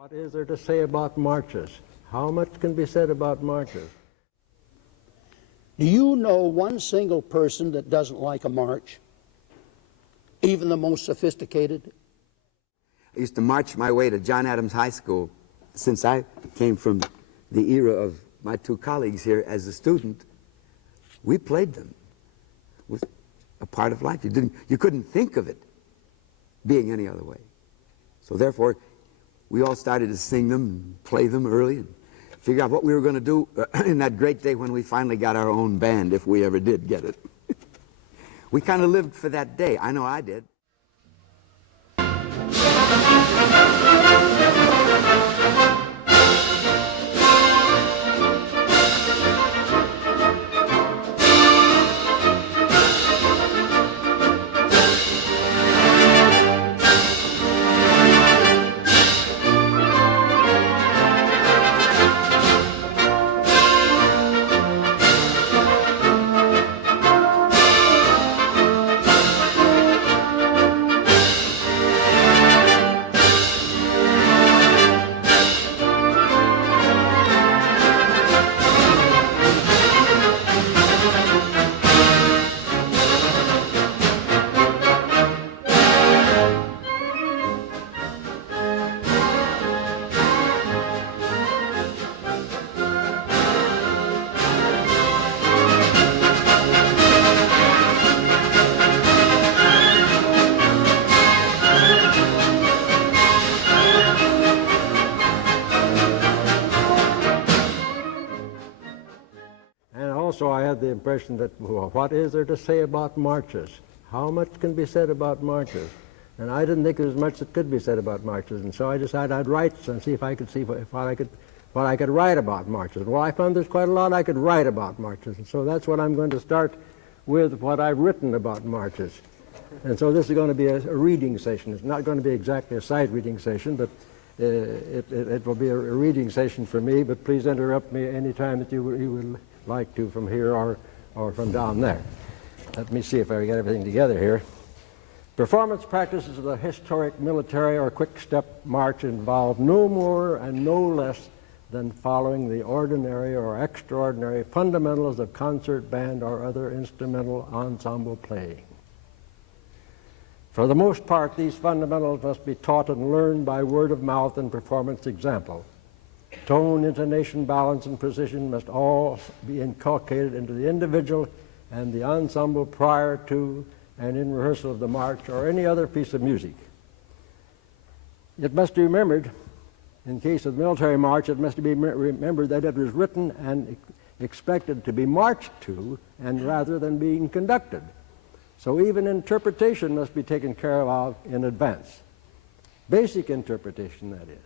What is there to say about marches? How much can be said about marches? Do you know one single person that doesn't like a march? Even the most sophisticated? I used to march my way to John Adams High School. Since I came from the era of my two colleagues here as a student, we played them. It was a part of life. You couldn't think of it being any other way. So therefore, we all started to sing them and play them early and figure out what we were going to do in that great day when we finally got our own band, if we ever did get it. We kind of lived for that day. I know I did. Also, I had the impression that, well, what is there to say about marches? How much can be said about marches? And I didn't think there was much that could be said about marches, and so I decided I'd write and see if I could what I could write about marches. Well, I found there's quite a lot I could write about marches, and so that's what I'm going to start with, what I've written about marches. And so this is going to be a reading session. It's not going to be exactly a sight reading session, but it will be a reading session for me, but please interrupt me any time that you would like to from here or from down there. Let me see if I get everything together here. Performance practices of the historic military or quick-step march involve no more and no less than following the ordinary or extraordinary fundamentals of concert band or other instrumental ensemble playing. For the most part, these fundamentals must be taught and learned by word of mouth and performance example. Tone, intonation, balance, and precision must all be inculcated into the individual and the ensemble prior to and in rehearsal of the march or any other piece of music. It must be remembered, in case of the military march, it must be remembered that it was written and expected to be marched to, and rather than being conducted. So even interpretation must be taken care of in advance. Basic interpretation, that is.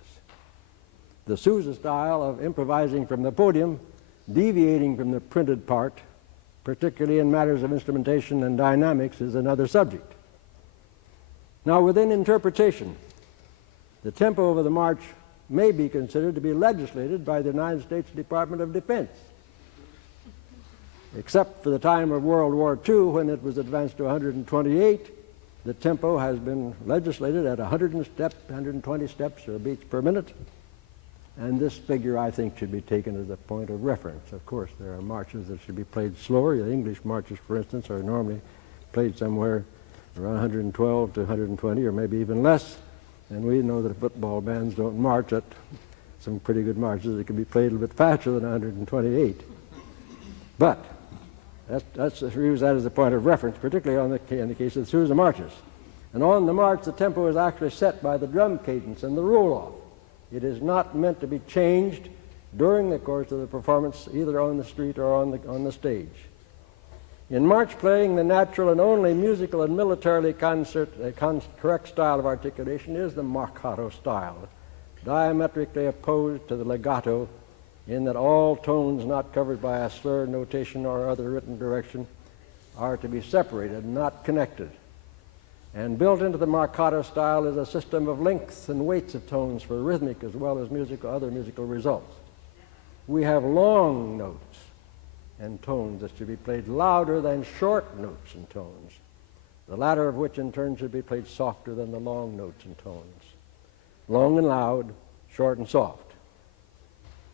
The Sousa style of improvising from the podium, deviating from the printed part, particularly in matters of instrumentation and dynamics, is another subject. Now, within interpretation, the tempo of the march may be considered to be legislated by the United States Department of Defense, except for the time of World War II, when it was advanced to 128. The tempo has been legislated at 120 steps or beats per minute. And this figure, I think, should be taken as a point of reference. Of course, there are marches that should be played slower. The English marches, for instance, are normally played somewhere around 112 to 120, or maybe even less. And we know that football bands don't march at some pretty good marches that can be played a little bit faster than 128. But let's use that as a point of reference, particularly in the case of the Sousa marches. And on the march, the tempo is actually set by the drum cadence and the roll-off. It is not meant to be changed during the course of the performance, either on the street or on the stage. In march playing, the natural and only musical and militarily correct style of articulation is the marcato style, diametrically opposed to the legato, in that all tones not covered by a slur, notation, or other written direction are to be separated, not connected. And built into the marcato style is a system of lengths and weights of tones for rhythmic as well as other musical results. We have long notes and tones that should be played louder than short notes and tones, the latter of which in turn should be played softer than the long notes and tones. Long and loud, short and soft.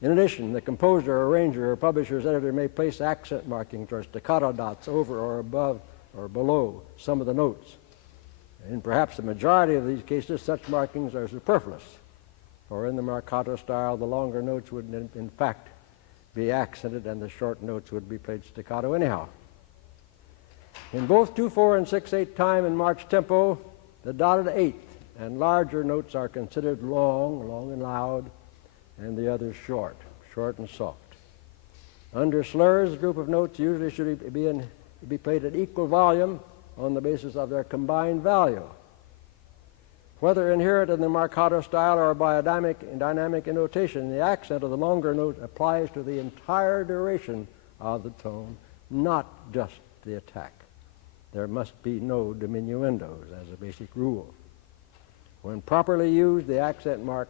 In addition, the composer, arranger, or publisher's editor may place accent markings or staccato dots over or above or below some of the notes. In perhaps the majority of these cases, such markings are superfluous, for in the marcato style, the longer notes would in fact be accented and the short notes would be played staccato anyhow. In both 2/4 and 6/8 time and march tempo, the dotted eighth and larger notes are considered long and loud, and the others short and soft. Under slurs, a group of notes usually should be played at equal volume on the basis of their combined value. Whether inherent in the marcato style or by a dynamic intonation, the accent of the longer note applies to the entire duration of the tone, not just the attack. There must be no diminuendos as a basic rule. When properly used, the accent mark,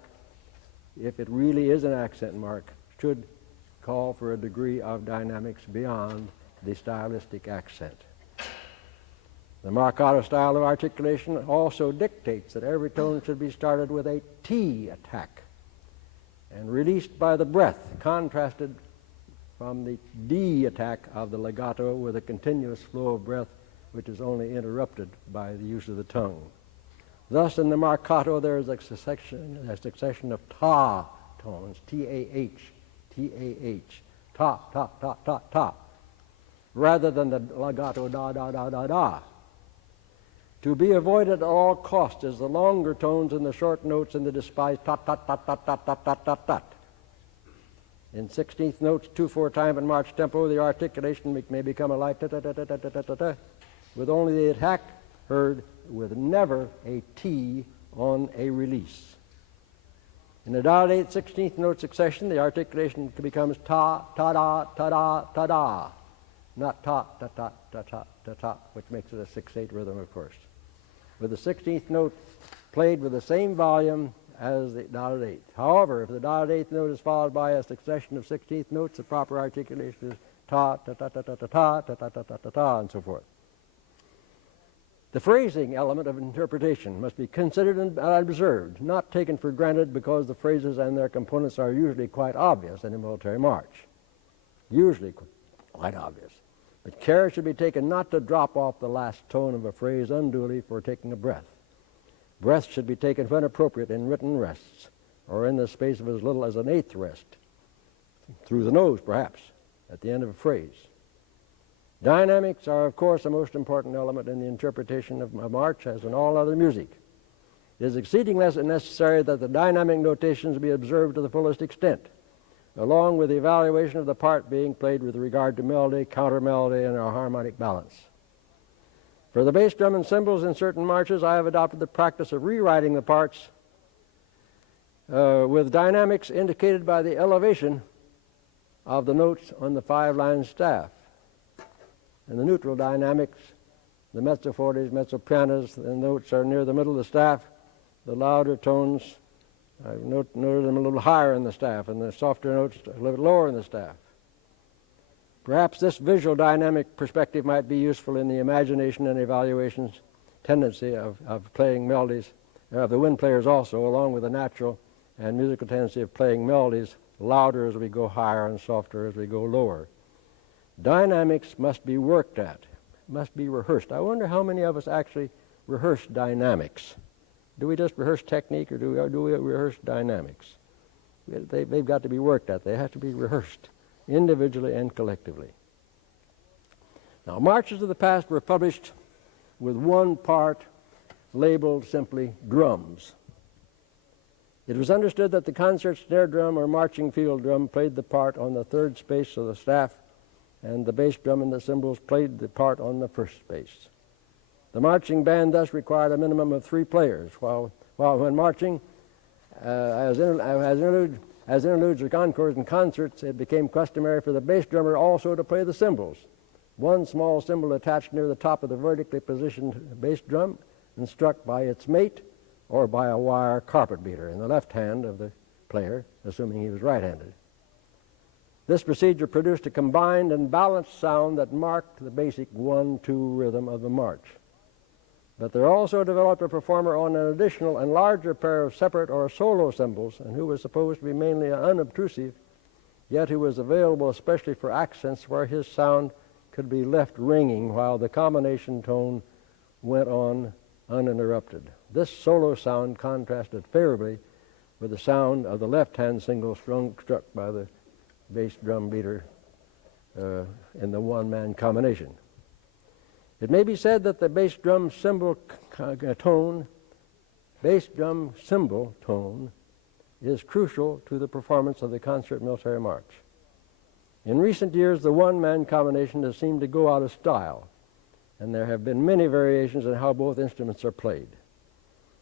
if it really is an accent mark, should call for a degree of dynamics beyond the stylistic accent. The marcato style of articulation also dictates that every tone should be started with a T attack and released by the breath, contrasted from the D attack of the legato with a continuous flow of breath which is only interrupted by the use of the tongue. Thus, in the marcato, there is a succession of ta tones, T-A-H, T-A-H, ta, ta, ta, ta, ta, rather than the legato da, da, da, da, da. To be avoided at all costs is the longer tones and the short notes in the despised ta, ta, ta, ta, ta, ta, ta, ta, ta. In 16th notes, 2/4 time and march tempo, the articulation may become a light ta, ta, ta, ta, ta, ta, ta, ta, ta, with only the attack heard with never a T on a release. In the dotted eighth 16th note succession, the articulation becomes ta, ta, da, ta, da, ta, da, not ta, ta, ta, ta, ta, ta, ta, which makes it a 6/8 rhythm, of course, with the 16th note played with the same volume as the dotted eighth. However, if the dotted eighth note is followed by a succession of 16th notes, the proper articulation is ta, ta, ta, ta, ta, ta, ta, ta, ta, ta, ta, ta, ta, and so forth. The phrasing element of interpretation must be considered and observed, not taken for granted because the phrases and their components are usually quite obvious in a military march. Usually quite obvious. But care should be taken not to drop off the last tone of a phrase unduly for taking a breath. Breath should be taken when appropriate in written rests, or in the space of as little as an eighth rest, through the nose perhaps, at the end of a phrase. Dynamics are, of course, a most important element in the interpretation of a march, as in all other music. It is exceedingly necessary that the dynamic notations be observed to the fullest extent, along with the evaluation of the part being played with regard to melody, counter-melody, and our harmonic balance. For the bass drum and cymbals in certain marches, I have adopted the practice of rewriting the parts with dynamics indicated by the elevation of the notes on the 5-line staff. And the neutral dynamics, the mezzo fortes, mezzo pianos, the notes are near the middle of the staff. The louder tones, I've noted them a little higher in the staff, and the softer notes a little bit lower in the staff. Perhaps this visual dynamic perspective might be useful in the imagination and evaluation's tendency of playing melodies, of the wind players also, along with the natural and musical tendency of playing melodies louder as we go higher and softer as we go lower. Dynamics must be worked at, must be rehearsed. I wonder how many of us actually rehearse dynamics. Do we just rehearse technique, or do we rehearse dynamics? They've got to be worked at. They have to be rehearsed individually and collectively. Now, marches of the past were published with one part labeled simply drums. It was understood that the concert snare drum or marching field drum played the part on the third space of the staff, and the bass drum and the cymbals played the part on the first space. The marching band thus required a minimum of 3 players, while when marching, as interludes or encores and concerts, it became customary for the bass drummer also to play the cymbals. One small cymbal attached near the top of the vertically positioned bass drum and struck by its mate or by a wire carpet beater in the left hand of the player, assuming he was right-handed. This procedure produced a combined and balanced sound that marked the basic 1-2 rhythm of the march. But there also developed a performer on an additional and larger pair of separate or solo cymbals, and who was supposed to be mainly unobtrusive, yet who was available especially for accents where his sound could be left ringing while the combination tone went on uninterrupted. This solo sound contrasted favorably with the sound of the left-hand cymbal struck by the bass drum beater in the one-man combination. It may be said that the bass drum cymbal tone is crucial to the performance of the concert military march. In recent years, the one-man combination has seemed to go out of style, and there have been many variations in how both instruments are played.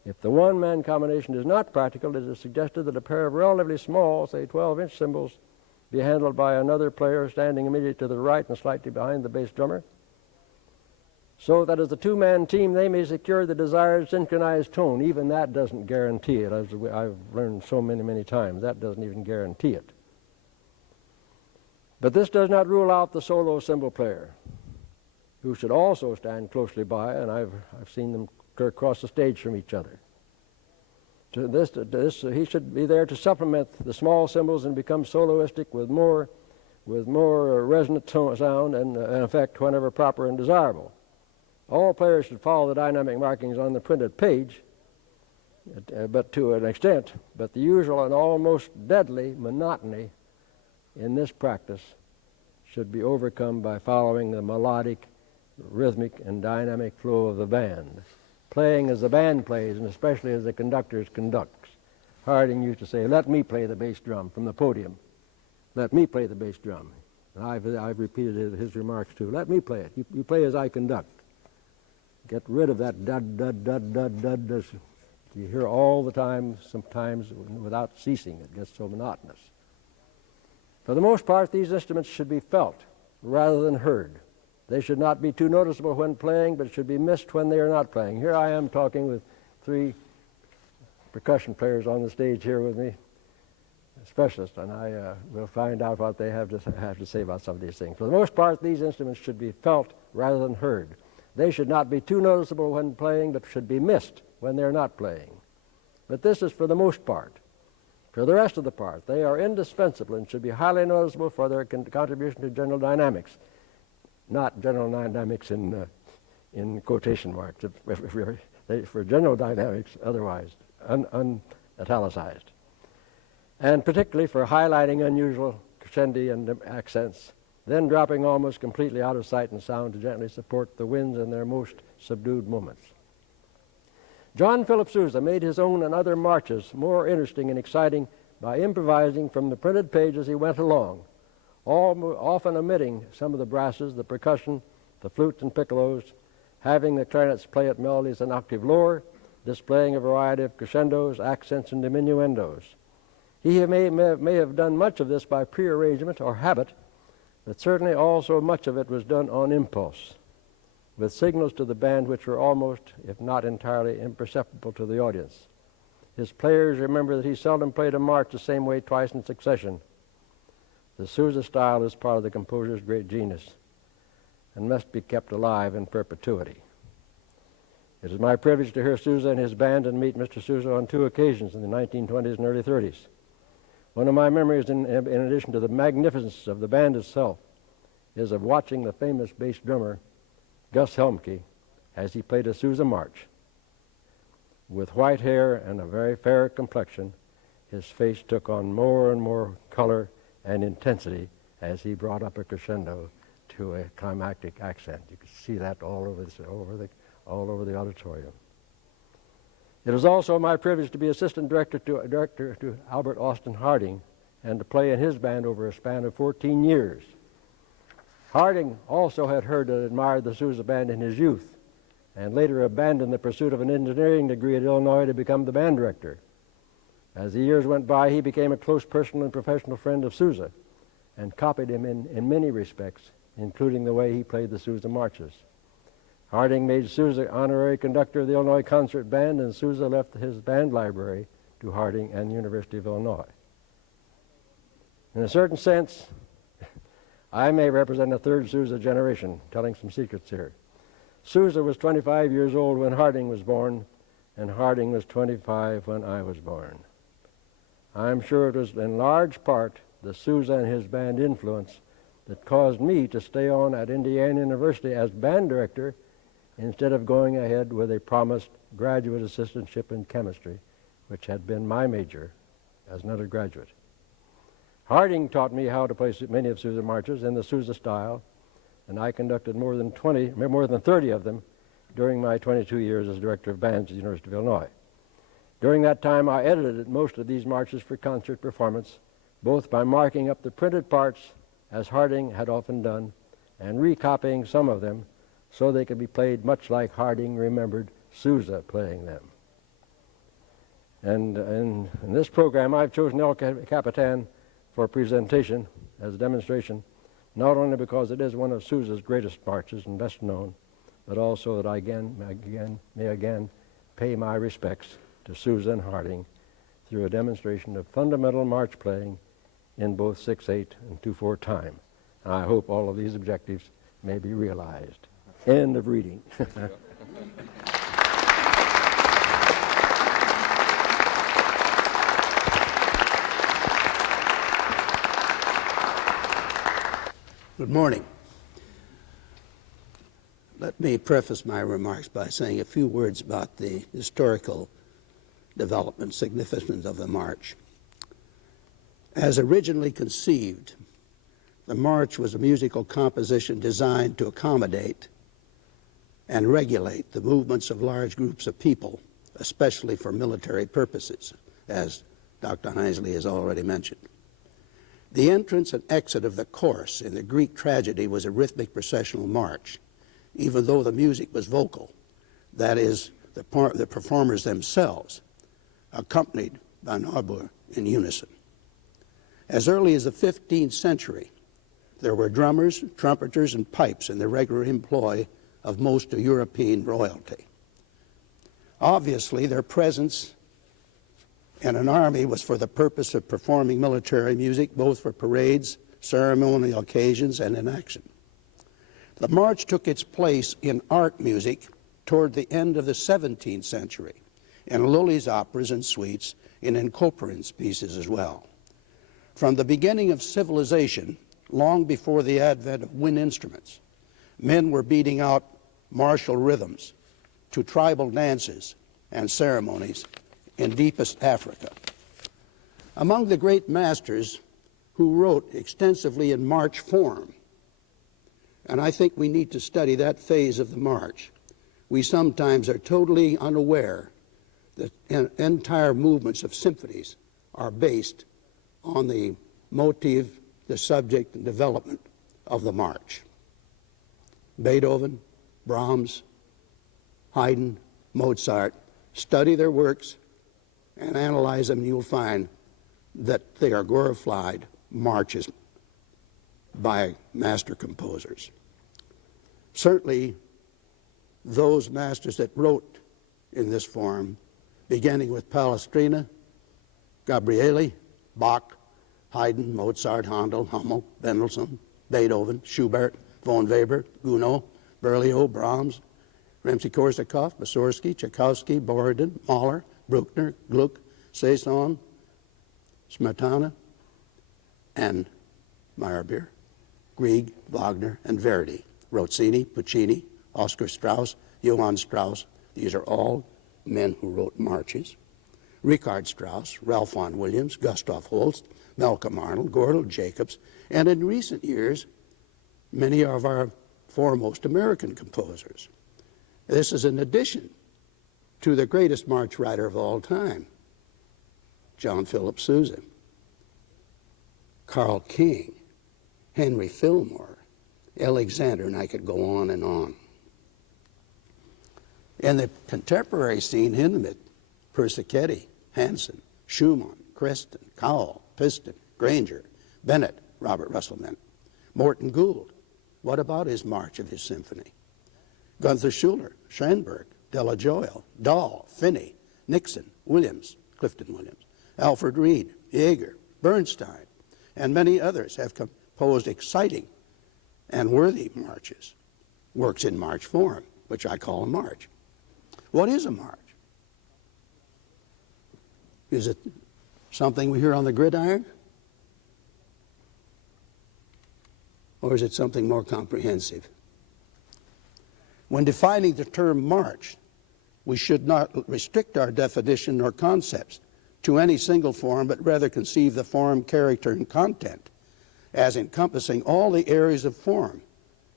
If the one-man combination is not practical, it is suggested that a pair of relatively small, say 12-inch cymbals, be handled by another player standing immediately to the right and slightly behind the bass drummer, so that as a two-man team they may secure the desired synchronized tone. Even that doesn't guarantee it, as I've learned so many times. That doesn't even guarantee it. But this does not rule out the solo cymbal player, who should also stand closely by, and I've seen them across the stage from each other. He should be there to supplement the small cymbals and become soloistic with more resonant sound and effect whenever proper and desirable. All players should follow the dynamic markings on the printed page, but to an extent, but the usual and almost deadly monotony in this practice should be overcome by following the melodic, rhythmic, and dynamic flow of the band, playing as the band plays, and especially as the conductor conducts. Harding used to say, "Let me play the bass drum," from the podium. "Let me play the bass drum." And I've repeated his remarks too. "Let me play it. You play as I conduct." Get rid of that dud, dud, dud, dud, dud. You hear all the time, sometimes without ceasing. It gets so monotonous. For the most part, these instruments should be felt rather than heard. They should not be too noticeable when playing, but should be missed when they are not playing. Here I am talking with three percussion players on the stage here with me, specialists, and I will find out what they have to say about some of these things. For the most part, these instruments should be felt rather than heard. They should not be too noticeable when playing, but should be missed when they're not playing. But this is for the most part. For the rest of the part, they are indispensable and should be highly noticeable for their contribution to general dynamics. Not general dynamics in quotation marks, for general dynamics otherwise, unitalicized. And particularly for highlighting unusual crescendi and accents, then dropping almost completely out of sight and sound to gently support the winds in their most subdued moments. John Philip Sousa made his own and other marches more interesting and exciting by improvising from the printed page as he went along, often omitting some of the brasses, the percussion, the flutes and piccolos, having the clarinets play at melodies an octave lower, displaying a variety of crescendos, accents, and diminuendos. He may have done much of this by prearrangement or habit, but certainly also much of it was done on impulse, with signals to the band which were almost, if not entirely, imperceptible to the audience. His players remember that he seldom played a march the same way twice in succession. The Sousa style is part of the composer's great genius and must be kept alive in perpetuity. It is my privilege to hear Sousa and his band and meet Mr. Sousa on two occasions in the 1920s and early 30s. One of my memories, in addition to the magnificence of the band itself, is of watching the famous bass drummer, Gus Helmke, as he played a Sousa march. With white hair and a very fair complexion, his face took on more and more color and intensity as he brought up a crescendo to a climactic accent. You could see that all over the auditorium. It was also my privilege to be assistant director to Albert Austin Harding and to play in his band over a span of 14 years. Harding also had heard and admired the Sousa band in his youth, and later abandoned the pursuit of an engineering degree at Illinois to become the band director. As the years went by, he became a close personal and professional friend of Sousa and copied him in many respects, including the way he played the Sousa marches. Harding made Sousa honorary conductor of the Illinois Concert Band, and Sousa left his band library to Harding and the University of Illinois. In a certain sense, I may represent a third Sousa generation, telling some secrets here. Sousa was 25 years old when Harding was born, and Harding was 25 when I was born. I'm sure it was in large part the Sousa and his band influence that caused me to stay on at Indiana University as band director instead of going ahead with a promised graduate assistantship in chemistry, which had been my major as an undergraduate. Harding taught me how to play many of Sousa marches in the Sousa style, and I conducted more than 30 of them during my 22 years as director of bands at the University of Illinois. During that time, I edited most of these marches for concert performance, both by marking up the printed parts, as Harding had often done, and recopying some of them so they could be played much like Harding remembered Sousa playing them. And in this program, I've chosen El Capitan for presentation as a demonstration, not only because it is one of Sousa's greatest marches and best known, but also that I may again pay my respects to Sousa and Harding through a demonstration of fundamental march playing in both 6/8 and 2/4 time. And I hope all of these objectives may be realized. End of reading. Good morning. Let me preface my remarks by saying a few words about the historical development significance of the march. As originally conceived, the march was a musical composition designed to accommodate and regulate the movements of large groups of people, especially for military purposes, as Dr. Hindsley has already mentioned. The entrance and exit of the chorus in the Greek tragedy was a rhythmic processional march, even though the music was vocal, that is, the performers themselves, accompanied by an oboe in unison. As early as the 15th century, there were drummers, trumpeters, and pipes in the regular employ of most European royalty. Obviously, their presence in an army was for the purpose of performing military music, both for parades, ceremonial occasions, and in action. The march took its place in art music toward the end of the 17th century, in Lully's operas and suites, and in Couperin's pieces as well. From the beginning of civilization, long before the advent of wind instruments, men were beating out martial rhythms to tribal dances and ceremonies in deepest Africa. Among the great masters who wrote extensively in march form, and I think we need to study that phase of the march, we sometimes are totally unaware that entire movements of symphonies are based on the motive, the subject, and development of the march. Beethoven, Brahms, Haydn, Mozart, study their works and analyze them, and you'll find that they are glorified marches by master composers. Certainly, those masters that wrote in this form, beginning with Palestrina, Gabrieli, Bach, Haydn, Mozart, Handel, Hummel, Mendelssohn, Beethoven, Schubert, von Weber, Gounod, Berlioz, Brahms, Rimsky-Korsakov, Mussorgsky, Tchaikovsky, Borodin, Mahler, Bruckner, Gluck, Saison, Smetana, and Meyerbeer, Grieg, Wagner, and Verdi, Rossini, Puccini, Oscar Strauss, Johann Strauss. These are all men who wrote marches. Richard Strauss, Ralph Vaughan Williams, Gustav Holst, Malcolm Arnold, Gordon Jacobs, and in recent years, many of our foremost American composers. This is in addition to the greatest march writer of all time, John Philip Sousa, Carl King, Henry Fillmore, Alexander, and I could go on and on. In the contemporary scene, Hindemith, Persichetti, Hansen, Schumann, Creston, Cowell, Piston, Granger, Bennett, Robert Russellman, Morton Gould. What about his march of his symphony? Gunther Schuller, Schoenberg, Della Gioia, Dahl, Finney, Nixon, Williams, Clifton Williams, Alfred Reed, Jaeger, Bernstein, and many others have composed exciting and worthy marches, works in march form. which I call a march. What is a march? Is it something we hear on the gridiron? Or is it something more comprehensive? When defining the term march, we should not restrict our definition nor concepts to any single form, but rather conceive the form, character, and content as encompassing all the areas of form,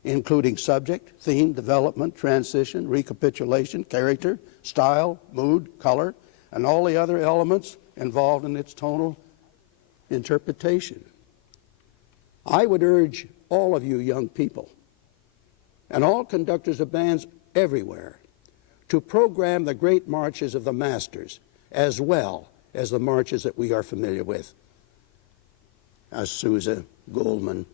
including subject, theme, development, transition, recapitulation, character, style, mood, color, and all the other elements involved in its tonal interpretation. I would urge all of you young people and all conductors of bands everywhere to program the great marches of the masters as well as the marches that we are familiar with, as Sousa, Goldman,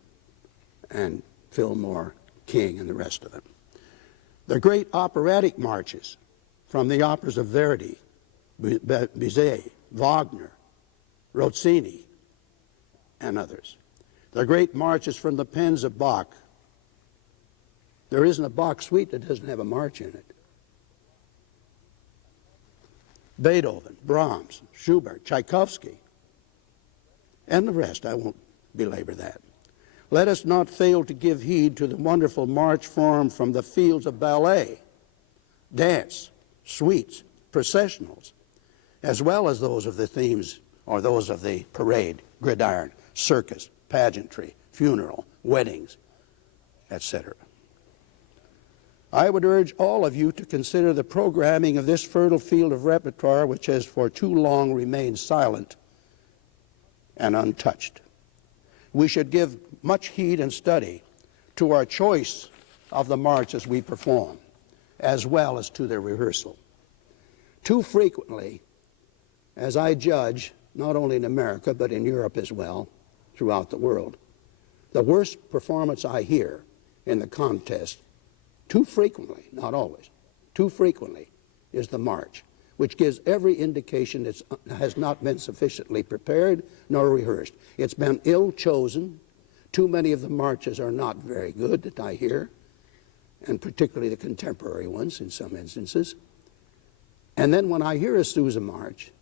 and Fillmore, King, and the rest of them. The great operatic marches from the operas of Verdi, Bizet, Wagner, Rossini, and others. The great marches from the pens of Bach. There isn't a Bach suite that doesn't have a march in it. Beethoven, Brahms, Schubert, Tchaikovsky, and the rest. I won't belabor that. Let us not fail to give heed to the wonderful march form from the fields of ballet, dance, suites, processionals, as well as those of the themes or those of the parade, gridiron, circus, pageantry, funeral, weddings, etc. I would urge all of you to consider the programming of this fertile field of repertoire which has for too long remained silent and untouched. We should give much heed and study to our choice of the marches we perform, as well as to their rehearsal. Too frequently, as I judge, not only in America but in Europe as well, throughout the world, the worst performance I hear in the contest, too frequently, not always, too frequently, is the march, which gives every indication it has not been sufficiently prepared nor rehearsed. It's been ill chosen. Too many of the marches are not very good that I hear, and particularly the contemporary ones in some instances. And then when I hear a Sousa march,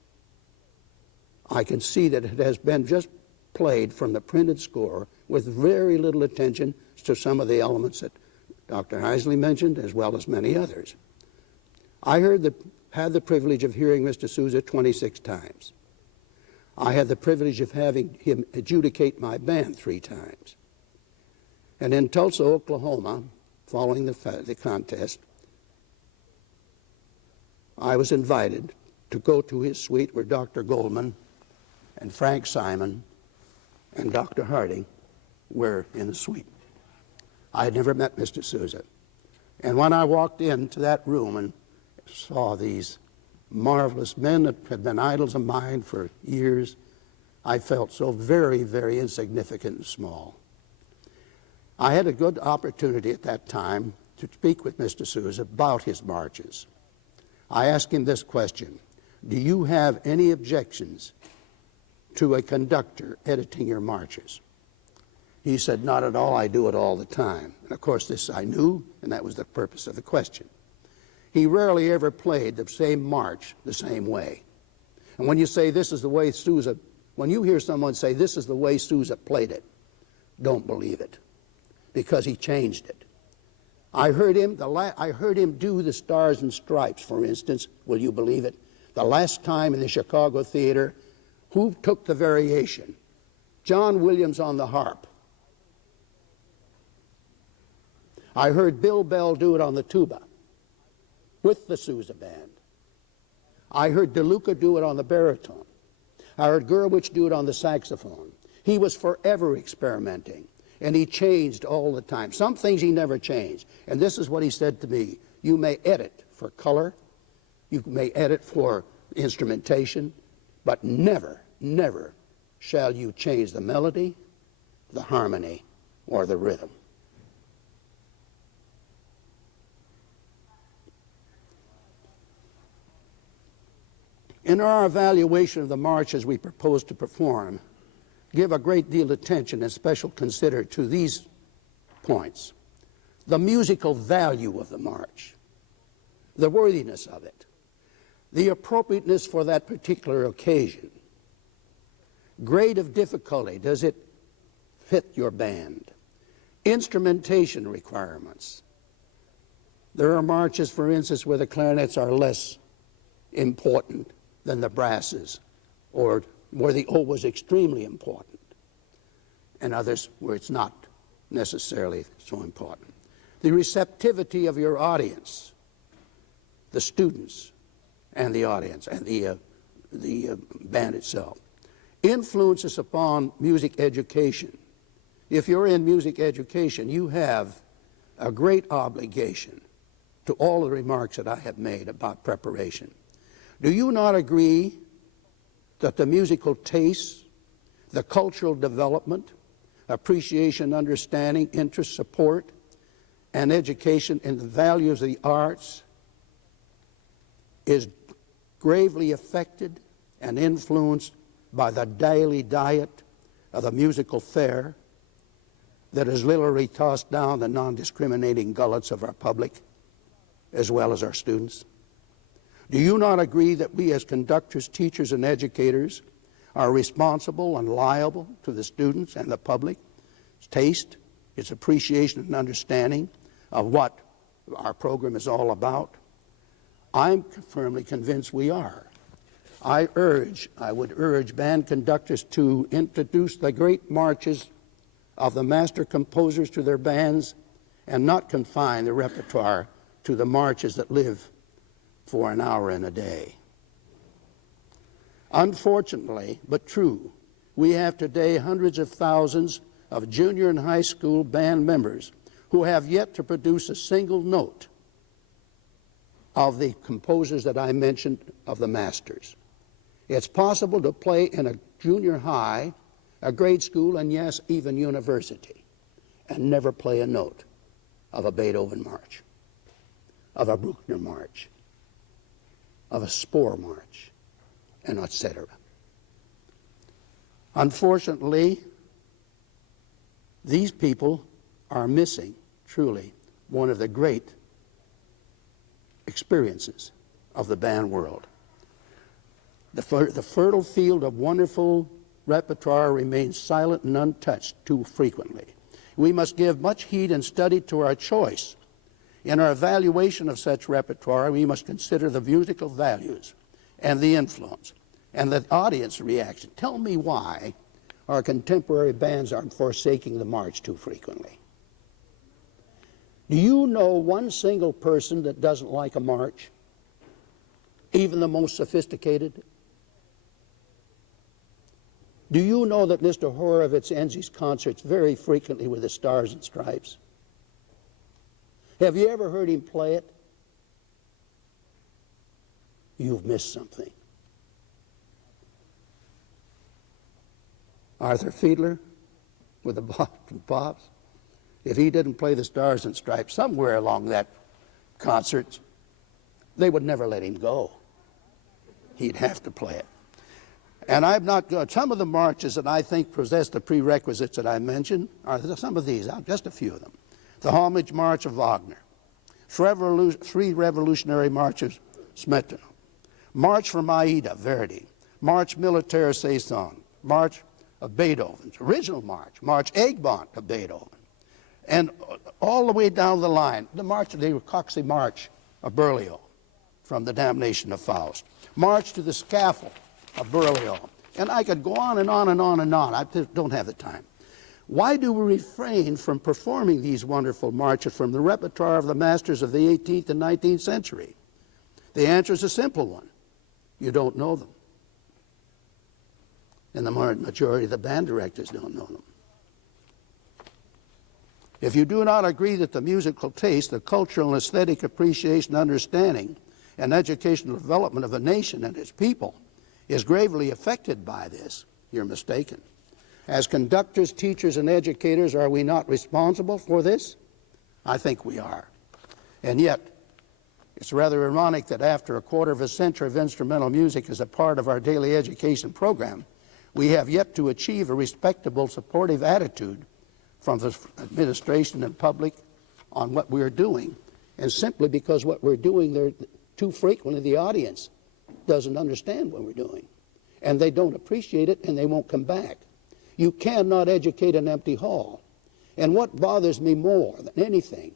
I can see that it has been just played from the printed score with very little attention to some of the elements that Dr. Hindsley mentioned, as well as many others. I had the privilege of hearing Mr. Sousa 26 times. I had the privilege of having him adjudicate my band 3 times. And in Tulsa, Oklahoma, following the contest, I was invited to go to his suite where Dr. Goldman and Frank Simon and Dr. Harding were in the suite. I had never met Mr. Sousa. And when I walked into that room and saw these marvelous men that had been idols of mine for years, I felt so very, very insignificant and small. I had a good opportunity at that time to speak with Mr. Sousa about his marches. I asked him this question: do you have any objections to a conductor editing your marches? He said, not at all, I do it all the time. And of course this I knew, and that was the purpose of the question. He rarely ever played the same march the same way. And when you say this is the way Sousa, when you hear someone say this is the way Sousa played it, don't believe it, because he changed it. I heard him do the Stars and Stripes, for instance. Will you believe it? The last time in the Chicago Theater, who took the variation? John Williams on the harp. I heard Bill Bell do it on the tuba with the Sousa band. I heard DeLuca do it on the baritone. I heard Gurwitch do it on the saxophone. He was forever experimenting, and he changed all the time. Some things he never changed. And this is what he said to me: you may edit for color, you may edit for instrumentation, but never, never shall you change the melody, the harmony, or the rhythm. In our evaluation of the marches we propose to perform, give a great deal of attention and special consider to these points: the musical value of the march. the worthiness of it, the appropriateness for that particular occasion, grade of difficulty, does it fit your band, instrumentation requirements. There are marches, for instance, where the clarinets are less important than the brasses, or where the oboe is extremely important, and others where it's not necessarily so important. The receptivity of your audience, the students and the audience and the band itself. Influences upon music education. If you're in music education, you have a great obligation to all the remarks that I have made about preparation. Do you not agree that the musical tastes, the cultural development, appreciation, understanding, interest, support, and education in the values of the arts is gravely affected and influenced by the daily diet of the musical fare that is literally tossed down the non-discriminating gullets of our public as well as our students? Do you not agree that we as conductors, teachers, and educators are responsible and liable to the students and the public's taste, its appreciation and understanding of what our program is all about? I'm firmly convinced we are. I would urge band conductors to introduce the great marches of the master composers to their bands and not confine the repertoire to the marches that live for an hour in a day. Unfortunately, but true, we have today hundreds of thousands of junior and high school band members who have yet to produce a single note of the composers that I mentioned, of the masters. It's possible to play in a junior high, a grade school, and yes, even university, and never play a note of a Beethoven march, of a Bruckner march, of a Spohr march, and etc. Unfortunately, these people are missing, truly, one of the great experiences of the band world. The fertile field of wonderful repertoire remains silent and untouched too frequently. We must give much heed and study to our choice. In our evaluation of such repertoire, we must consider the musical values and the influence and the audience reaction. Tell me why our contemporary bands are forsaking the march too frequently. Do you know one single person that doesn't like a march? Even the most sophisticated? Do you know that Mr. Horowitz ends his concerts very frequently with the Stars and Stripes? Have you ever heard him play it? You've missed something. Arthur Fiedler with the Boston Pops, if he didn't play the Stars and Stripes somewhere along that concert, they would never let him go. He'd have to play it. And I've not got some of the marches that I think possess the prerequisites that I mentioned are some of these, just a few of them. The Homage March of Wagner, three revolutionary marches, Smetana, March from Aida, Verdi, March Militaire Saison, March of Beethoven's original march, March Egmont of Beethoven, and all the way down the line, the Coxey March of Berlioz from The Damnation of Faust, March to the Scaffold of Berlioz, and I could go on and on and on and on. I just don't have the time. Why do we refrain from performing these wonderful marches from the repertoire of the masters of the 18th and 19th century? The answer is a simple one. You don't know them. And the majority of the band directors don't know them. If you do not agree that the musical taste, the cultural and aesthetic appreciation, understanding, and educational development of a nation and its people is gravely affected by this, you're mistaken. As conductors, teachers, and educators, are we not responsible for this? I think we are. And yet, it's rather ironic that after a quarter of a century of instrumental music as a part of our daily education program, we have yet to achieve a respectable, supportive attitude from the administration and public on what we are doing And simply because what we're doing there, too frequently the audience doesn't understand what we're doing. And they don't appreciate it, and they won't come back. You cannot educate an empty hall. And what bothers me more than anything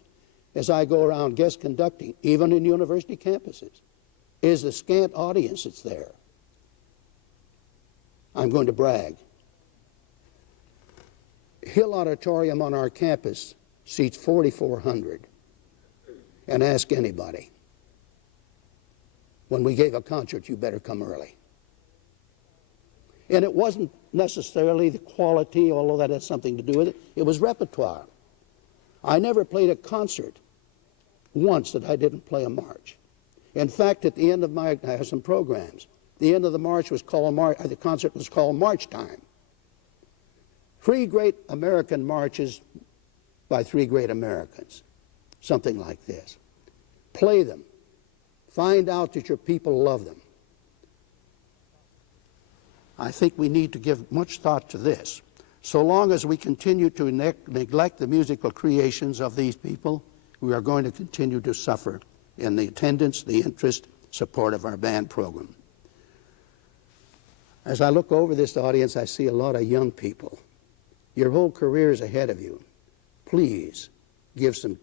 as I go around guest conducting, even in university campuses, is the scant audience that's there. I'm going to brag. Hill Auditorium on our campus seats 4,400. And ask anybody. When we gave a concert, you better come early. And it wasn't necessarily the quality, although that had something to do with it. It was repertoire. I never played a concert once that I didn't play a march. In fact, at the end of I have some programs. The end of the march was called the concert was called March Time. 3 great American marches by 3 great Americans. Something like this. Play them. Find out that your people love them. I think we need to give much thought to this. So long as we continue to neglect the musical creations of these people, we are going to continue to suffer in the attendance, the interest, support of our band program. As I look over this audience, I see a lot of young people. Your whole career is ahead of you. Please give some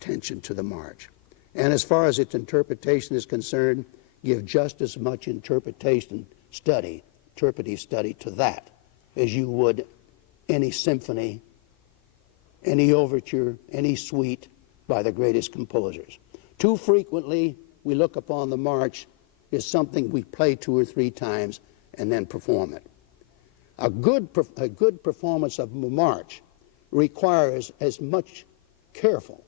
attention to the march. And as far as its interpretation is concerned, give just as much interpretive study to that as you would any symphony, any overture, any suite by the greatest composers. Too frequently, we look upon the march as something we play 2 or 3 times and then perform it. A good performance of a march requires as much careful.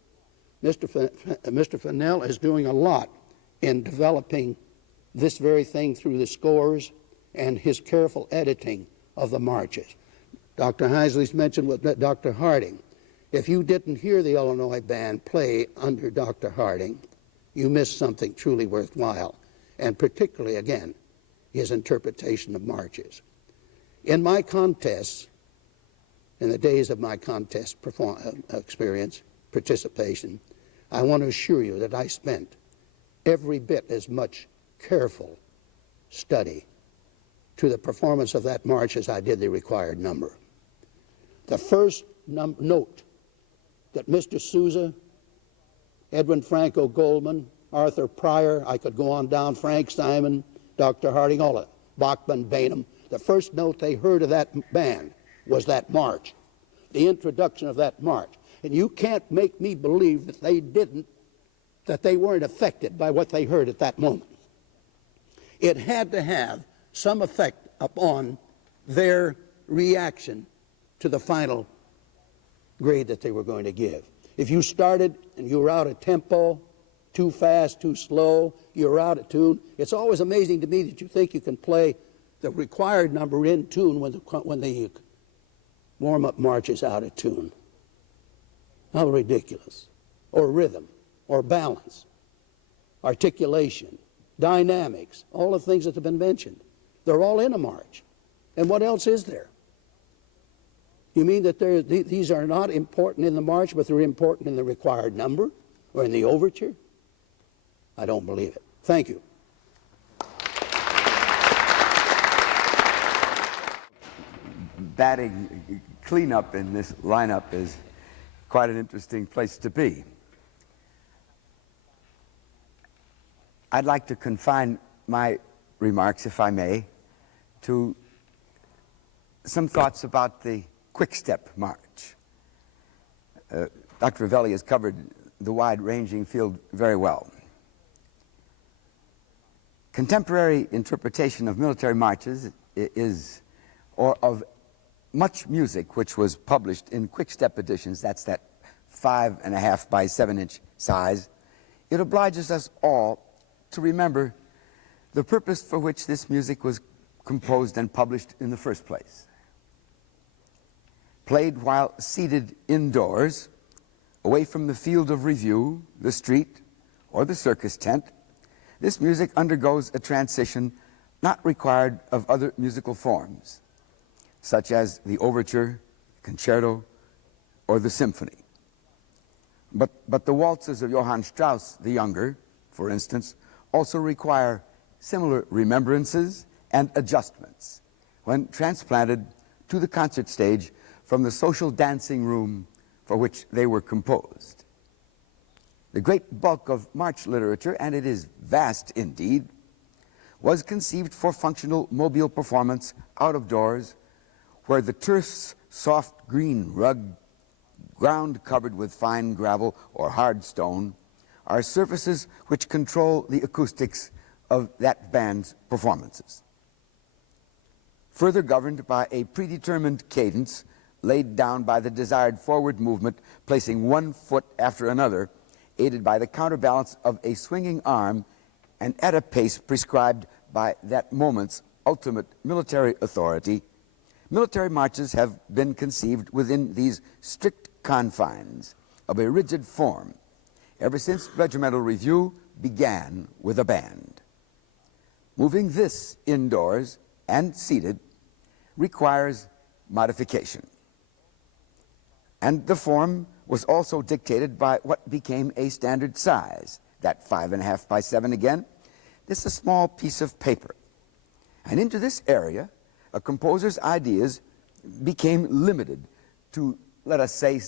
Mr. Fennell is doing a lot in developing this very thing through the scores and his careful editing of the marches. Dr. Hindsley's mentioned with Dr. Harding. If you didn't hear the Illinois band play under Dr. Harding, you missed something truly worthwhile, and particularly, again, his interpretation of marches. In my contests, in the days of my contest participation, I want to assure you that I spent every bit as much careful study to the performance of that march as I did the required number. The first note that Mr. Sousa, Edwin Franco Goldman, Arthur Pryor, I could go on down, Frank Simon, Dr. Harding, all of it, Bachman, Bainham, the first note they heard of that band was that march, the introduction of that march. And you can't make me believe that they weren't affected by what they heard at that moment. It had to have some effect upon their reaction to the final grade that they were going to give. If you started and you were out of tempo, too fast, too slow, you were out of tune, it's always amazing to me that you think you can play the required number in tune when the warm-up march is out of tune. How ridiculous. Or rhythm, or balance, articulation, dynamics, all the things that have been mentioned. They're all in a march. And what else is there? You mean that these are not important in the march, but they're important in the required number or in the overture? I don't believe it. Thank you. Batting cleanup in this lineup is quite an interesting place to be. I'd like to confine my remarks, if I may, to some thoughts about the quick-step march. Dr. Revelli has covered the wide-ranging field very well. Contemporary interpretation of military marches or of much music which was published in quick-step editions, that's that 5.5 by 7-inch size, it obliges us all to remember the purpose for which this music was composed and published in the first place. Played while seated indoors, away from the field of review, the street, or the circus tent, this music undergoes a transition not required of other musical forms, such as the overture, concerto, or the symphony. But the waltzes of Johann Strauss the Younger, for instance, also require similar remembrances and adjustments when transplanted to the concert stage from the social dancing room for which they were composed. The great bulk of march literature, and it is vast indeed, was conceived for functional mobile performance out of doors, where the turf's soft green rug, ground covered with fine gravel or hard stone, are surfaces which control the acoustics of that band's performances. Further governed by a predetermined cadence laid down by the desired forward movement, placing one foot after another, aided by the counterbalance of a swinging arm and at a pace prescribed by that moment's ultimate military authority, military marches have been conceived within these strict confines of a rigid form ever since regimental review began with a band. Moving this indoors and seated requires modification. And the form was also dictated by what became a standard size, that 5.5 by 7 again. This is a small piece of paper. And into this area, a composer's ideas became limited to, let us say,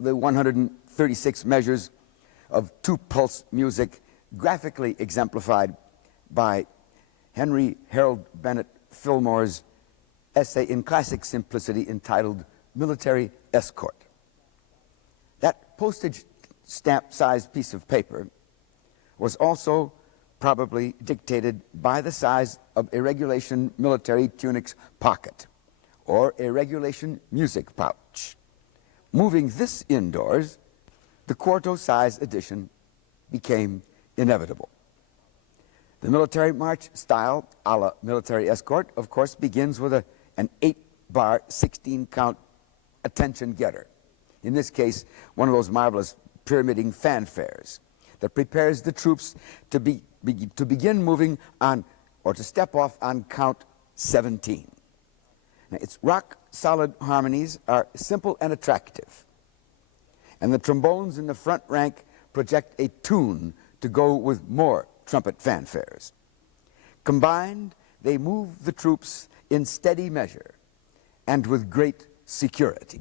the 136 measures of two-pulse music graphically exemplified by Henry Harold Bennett Fillmore's essay in classic simplicity entitled Military Escort. That postage stamp-sized piece of paper was also probably dictated by the size of a regulation military tunic's pocket or a regulation music pouch. Moving this indoors, the quarto-size edition became inevitable. The military march style, a la military escort, of course, begins with an 8-bar, 16-count attention getter. In this case, one of those marvelous pyramiding fanfares that prepares the troops to begin moving on, or to step off on count 17. Now, its rock-solid harmonies are simple and attractive, and the trombones in the front rank project a tune to go with more trumpet fanfares. Combined, they move the troops in steady measure and with great security.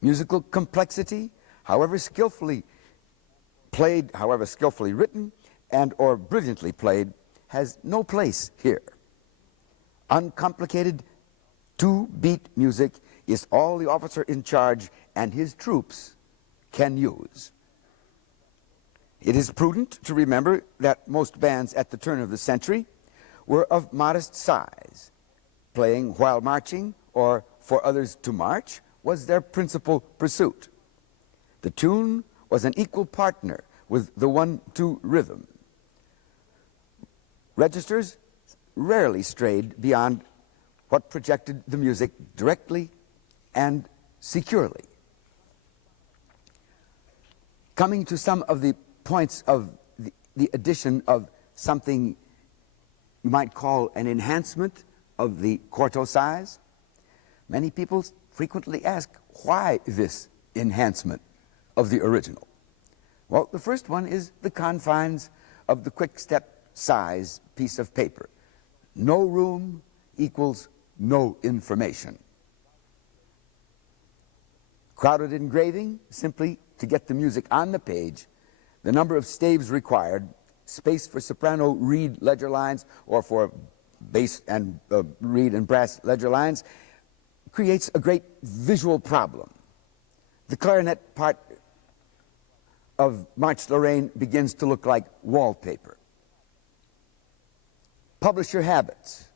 Musical complexity, however skillfully played, however skillfully written, and or brilliantly played, has no place here. Uncomplicated two-beat music is all the officer in charge and his troops can use. It is prudent to remember that most bands at the turn of the century were of modest size. Playing while marching or for others to march was their principal pursuit. The tune was an equal partner with the 1-2 rhythm. Registers rarely strayed beyond what projected the music directly and securely. Coming to some of the points of the addition of something you might call an enhancement of the quarto size, many people frequently ask, why this enhancement of the original? Well, the first one is the confines of the quick step size piece of paper. No room equals no information. Crowded engraving, simply to get the music on the page, the number of staves required, space for soprano reed ledger lines or for bass and reed and brass ledger lines, creates a great visual problem. The clarinet part of March Lorraine begins to look like wallpaper. Publisher habits,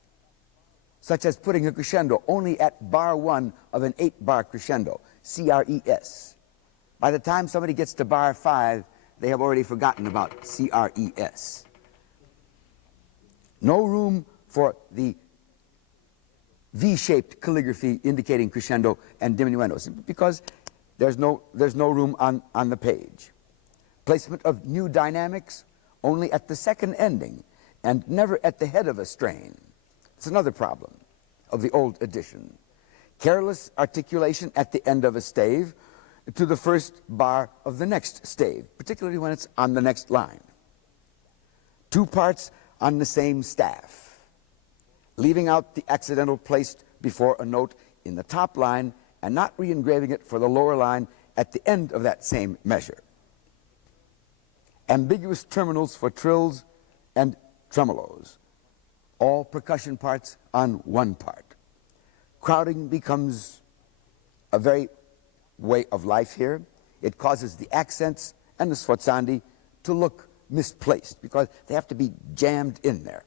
such as putting a crescendo only at bar 1 of an 8-bar crescendo, CRES. By the time somebody gets to bar 5, they have already forgotten about CRES. No room for the V-shaped calligraphy indicating crescendo and diminuendos because there's no room on the page. Placement of new dynamics only at the second ending and never at the head of a strain. It's another problem of the old edition. Careless articulation at the end of a stave to the first bar of the next stave, particularly when it's on the next line. 2 parts on the same staff, leaving out the accidental placed before a note in the top line and not re-engraving it for the lower line at the end of that same measure. Ambiguous terminals for trills and tremolos, all percussion parts on 1 part. Crowding becomes a very way of life here. It causes the accents and the sforzandi to look misplaced because they have to be jammed in there.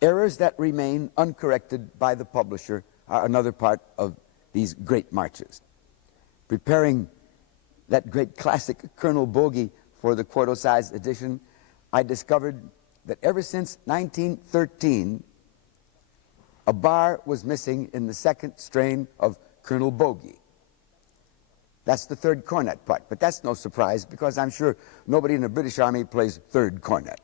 Errors that remain uncorrected by the publisher are another part of these great marches. Preparing that great classic Colonel Bogey for the quarto-size edition, I discovered that ever since 1913, a bar was missing in the 2nd strain of Colonel Bogey. That's the 3rd cornet part, but that's no surprise because I'm sure nobody in the British Army plays 3rd cornet.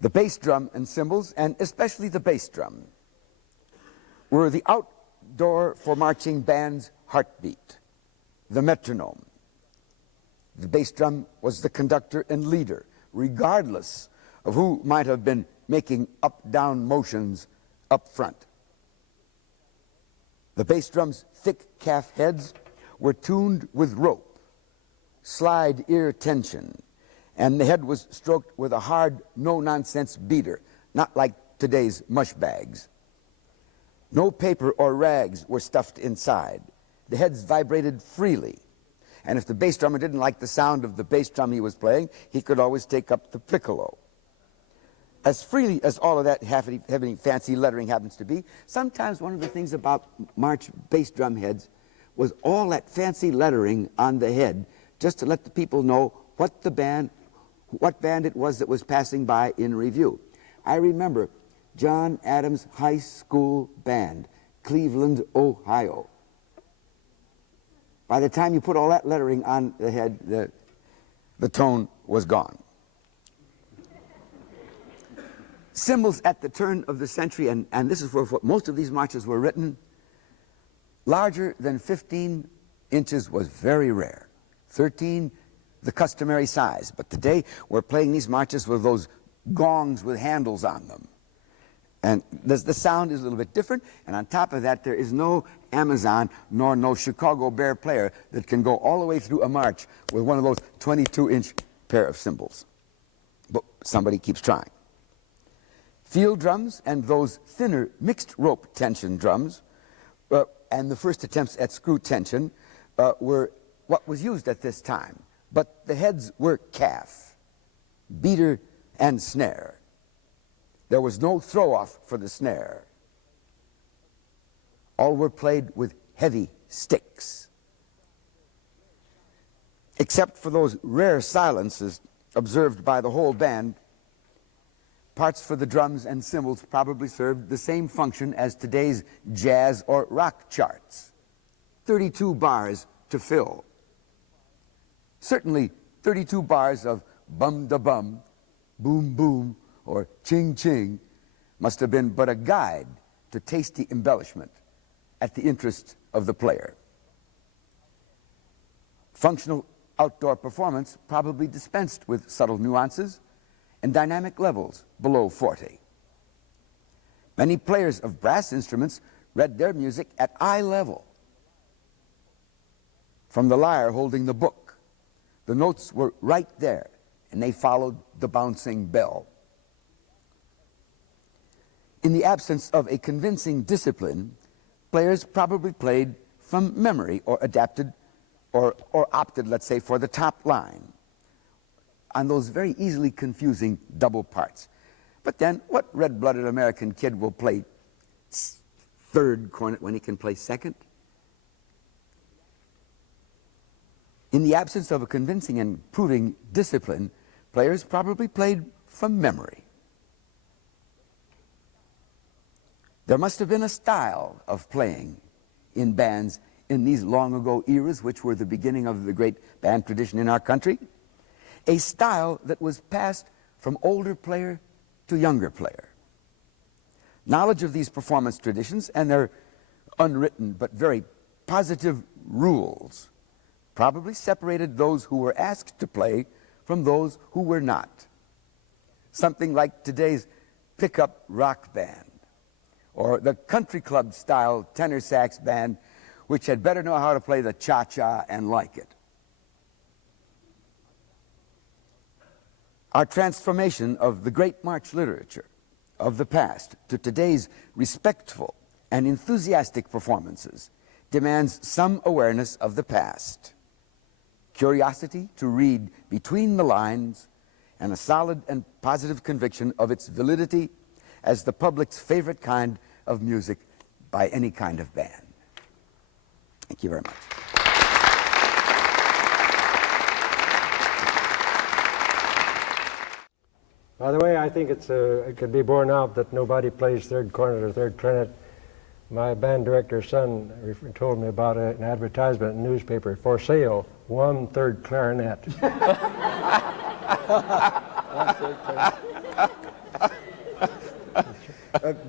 The bass drum and cymbals, and especially the bass drum, were the outdoor for marching band's heartbeat, the metronome. The bass drum was the conductor and leader, regardless of who might have been making up-down motions up front. The bass drum's thick calf heads were tuned with rope, slide ear tension, and the head was stroked with a hard, no-nonsense beater, not like today's mush bags. No paper or rags were stuffed inside. The heads vibrated freely, and if the bass drummer didn't like the sound of the bass drum he was playing, he could always take up the piccolo. As freely as all of that heavy fancy lettering happens to be, sometimes one of the things about march bass drum heads was all that fancy lettering on the head, just to let the people know what band it was that was passing by in review. I remember John Adams High School Band, Cleveland, Ohio. By the time you put all that lettering on the head, the tone was gone. Cymbals at the turn of the century, and this is where most of these marches were written, larger than 15 inches was very rare. 13, the customary size. But today, we're playing these marches with those gongs with handles on them. And the sound is a little bit different, and on top of that, there is no Amazon nor no Chicago Bear player that can go all the way through a march with one of those 22-inch pair of cymbals. But somebody keeps trying. Field drums and those thinner mixed rope tension drums and the first attempts at screw tension were what was used at this time. But the heads were calf, beater, and snare. There was no throw-off for the snare. All were played with heavy sticks. Except for those rare silences observed by the whole band, parts for the drums and cymbals probably served the same function as today's jazz or rock charts. 32 bars to fill. Certainly 32 bars of bum-da-bum, boom-boom, or ching-ching must have been but a guide to tasty embellishment at the interest of the player. Functional outdoor performance probably dispensed with subtle nuances and dynamic levels below 40. Many players of brass instruments read their music at eye level. From the lyre holding the book, the notes were right there, and they followed the bouncing bell. In the absence of a convincing discipline, players probably played from memory or adapted or opted, let's say, for the top line on those very easily confusing double parts. But then, what red-blooded American kid will play third cornet when he can play second? In the absence of a convincing and proving discipline, players probably played from memory. There must have been a style of playing in bands in these long-ago eras, which were the beginning of the great band tradition in our country, a style that was passed from older player to younger player. Knowledge of these performance traditions and their unwritten but very positive rules probably separated those who were asked to play from those who were not. Something like today's pickup rock band, or the country club style tenor sax band, which had better know how to play the cha-cha and like it. Our transformation of the great march literature of the past to today's respectful and enthusiastic performances demands some awareness of the past, curiosity to read between the lines, and a solid and positive conviction of its validity as the public's favorite kind of music by any kind of band. Thank you very much. By the way, I think it could be borne out that nobody plays third cornet or third clarinet. My band director's son told me about an advertisement in the newspaper, for sale, 1/3 clarinet.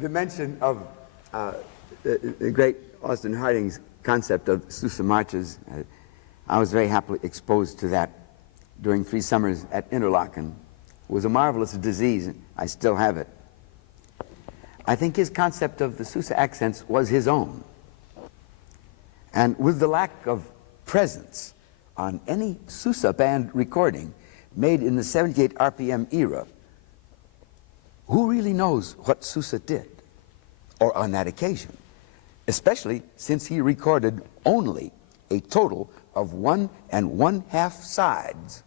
The mention of the great Austin Harding's concept of Sousa marches, I was very happily exposed to that during 3 summers at Interlaken. It was a marvelous disease. I still have it. I think his concept of the Sousa accents was his own. And with the lack of presence on any Sousa band recording made in the 78 RPM era, who really knows what Sousa did, or on that occasion, especially since he recorded only a total of 1 1/2 sides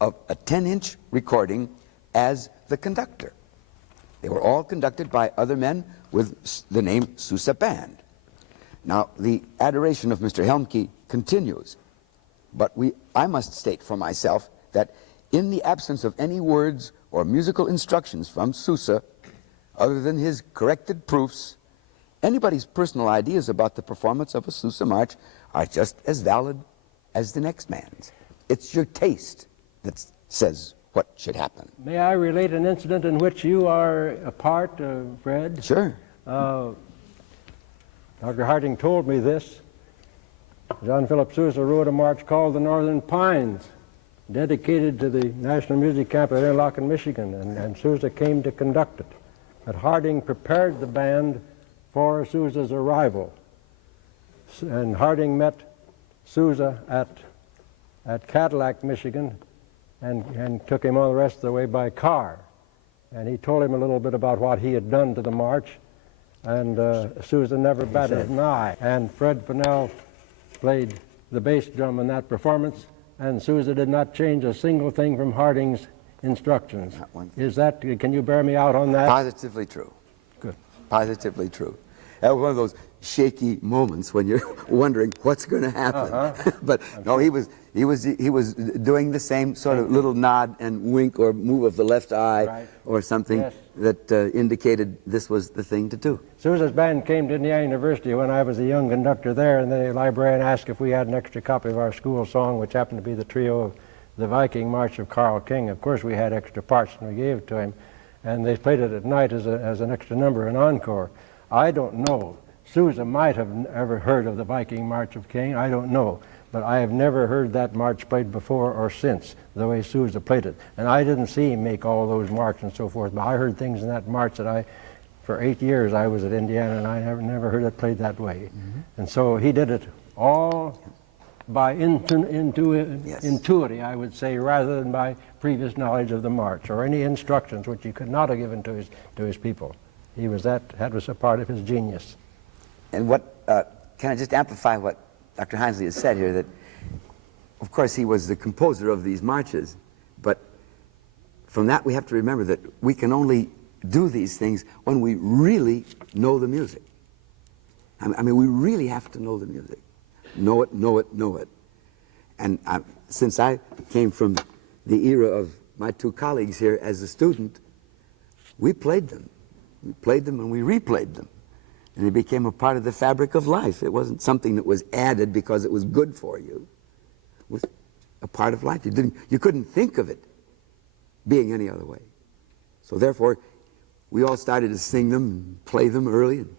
of a 10-inch recording as the conductor. They were all conducted by other men with the name Sousa Band. Now, the adoration of Mr. Helmke continues, but I must state for myself that in the absence of any words or musical instructions from Sousa, other than his corrected proofs, anybody's personal ideas about the performance of a Sousa march are just as valid as the next man's. It's your taste that says what should happen. May I relate an incident in which you are a part, Fred? Sure. Dr. Harding told me this. John Philip Sousa wrote a march called the Northern Pines, dedicated to the National Music Camp at Interlaken, Michigan, and Sousa came to conduct it. But Harding prepared the band for Sousa's arrival. And Harding met Sousa at Cadillac, Michigan, and took him all the rest of the way by car. And he told him a little bit about what he had done to the march, and Sousa never batted an eye. And Fred Fennell played the bass drum in that performance, and Sousa did not change a single thing from Harding's instructions. Not one thing. Is that, can you bear me out on that? Positively true. Good. Positively true. That was one of those shaky moments when you're wondering what's going to happen. But no, he was doing the same sort of little nod and wink or move of the left eye or something that indicated this was the thing to do. Sousa's band came to Indiana University when I was a young conductor there, and the librarian asked if we had an extra copy of our school song, which happened to be the trio of the Viking March of Carl King. Of course, we had extra parts, and we gave it to him. And they played it at night as an extra number, an encore. I don't know. Sousa might have ever heard of the Viking March of King. I don't know. But I have never heard that march played before or since, the way Sousa played it. And I didn't see him make all those marks and so forth, but I heard things in that march that for 8 years I was at Indiana, and I never heard it played that way. Mm-hmm. And so he did it all by intuity, I would say, rather than by previous knowledge of the march or any instructions which he could not have given to his people. He was that was a part of his genius. And what, can I just amplify what Dr. Hindsley has said here, that of course he was the composer of these marches, but from that we have to remember that we can only do these things when we really know the music. I mean, we really have to know the music. Know it, know it, know it. And since I came from the era of my 2 colleagues here as a student, we played them. We played them and we replayed them. And it became a part of the fabric of life. It wasn't something that was added because it was good for you. It was a part of life. You couldn't think of it being any other way. So therefore, we all started to sing them and play them early. And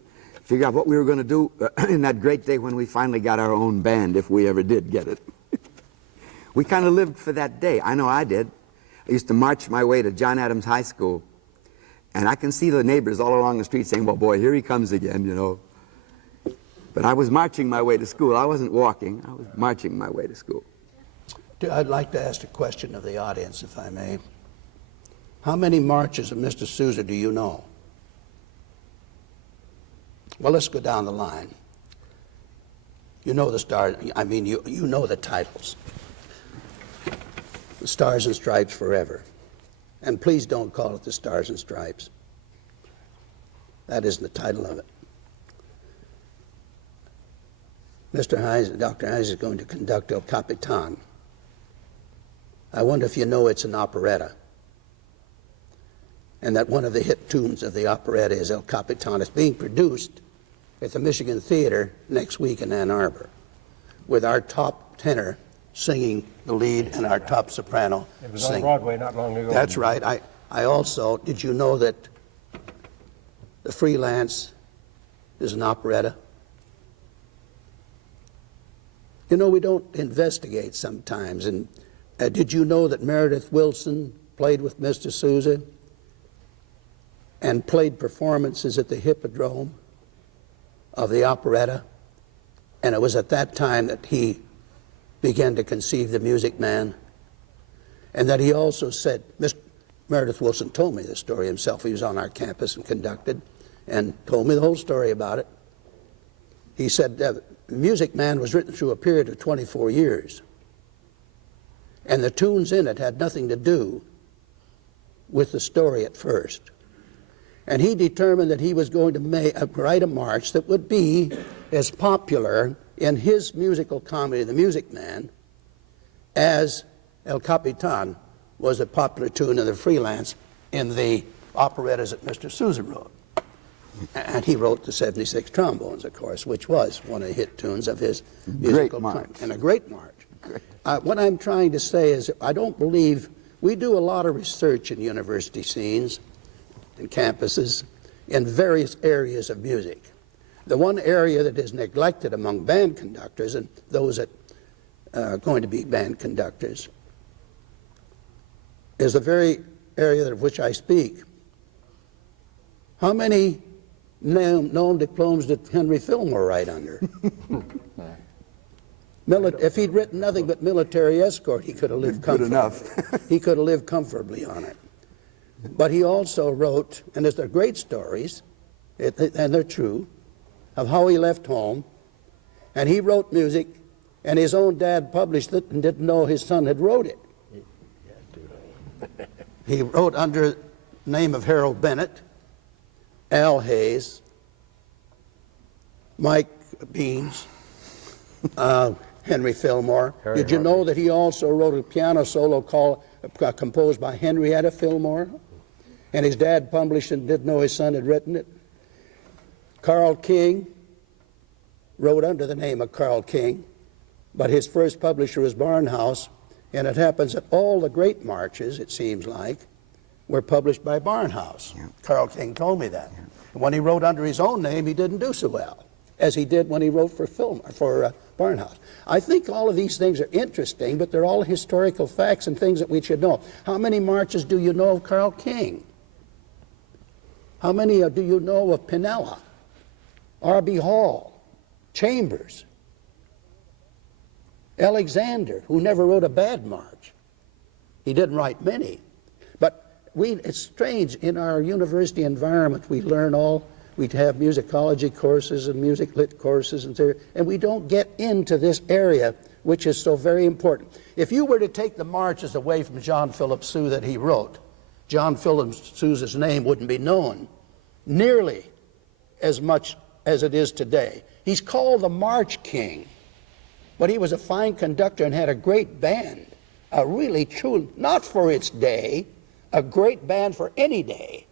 figure out what we were going to do in that great day when we finally got our own band, if we ever did get it. We kind of lived for that day. I know I did. I used to march my way to John Adams High School, and I can see the neighbors all along the street saying, well, boy, here he comes again, you know. But I was marching my way to school. I wasn't walking. I was marching my way to school. I'd like to ask a question of the audience, if I may. How many marches of Mr. Sousa do you know? Well, let's go down the line. You know the stars, I mean, you know the titles. The Stars and Stripes Forever. And please don't call it the Stars and Stripes. That isn't the title of it. Dr. Hines is going to conduct El Capitan. I wonder if you know it's an operetta, and that one of the hit tunes of the operetta is El Capitan. It's being produced at the Michigan Theater next week in Ann Arbor, with our top tenor singing the lead and our top soprano It was singing. on Broadway not long ago. That's right. I also, did you know that The Freelance is an operetta? You know, we don't investigate sometimes. And did you know that Meredith Willson played with Mr. Sousa and played performances at the Hippodrome of the operetta? And it was at that time that he began to conceive the Music Man. And that he also said, Meredith Willson told me this story himself. He was on our campus and conducted and told me the whole story about it. He said, the Music Man was written through a period of 24 years. And the tunes in it had nothing to do with the story at first. And he determined that he was going to write a march that would be as popular in his musical comedy, The Music Man, as El Capitan was a popular tune in The Freelance in the operettas that Mr. Sousa wrote. And he wrote the 76 Trombones, of course, which was one of the hit tunes of his musical march. and a great march. What I'm trying to say is I don't believe, we do a lot of research in university scenes and campuses in various areas of music. The one area that is neglected among band conductors and those that are going to be band conductors is the very area of which I speak. How many known diplomas did Henry Fillmore write under? If he'd written nothing but military escort, he could have lived comfortably. Good enough. He could have lived comfortably on it. But he also wrote, and they're great stories, and they're true, of how he left home, and he wrote music, and his own dad published it and didn't know his son had wrote it. He wrote under the name of Harold Bennett, Al Hayes, Mike Beans, Henry Fillmore. Did you know that he also wrote a piano solo composed by Henrietta Fillmore? And his dad published it and didn't know his son had written it. Carl King wrote under the name of Carl King, but his first publisher was Barnhouse, and it happens that all the great marches, it seems like, were published by Barnhouse. Yeah. Carl King told me that. Yeah. And when he wrote under his own name, he didn't do so well, as he did when he wrote for Barnhouse. I think all of these things are interesting, but they're all historical facts and things that we should know. How many marches do you know of Carl King? How many do you know of Pinella, R.B. Hall, Chambers, Alexander, who never wrote a bad march? He didn't write many. But it's strange, in our university environment, we learn we have musicology courses and music lit courses, and we don't get into this area, which is so very important. If you were to take the marches away from John Philip Sousa that he wrote, John Philip Sousa's name wouldn't be known nearly as much as it is today. He's called the March King, but he was a fine conductor and had a great band, a really true, not for its day, a great band for any day.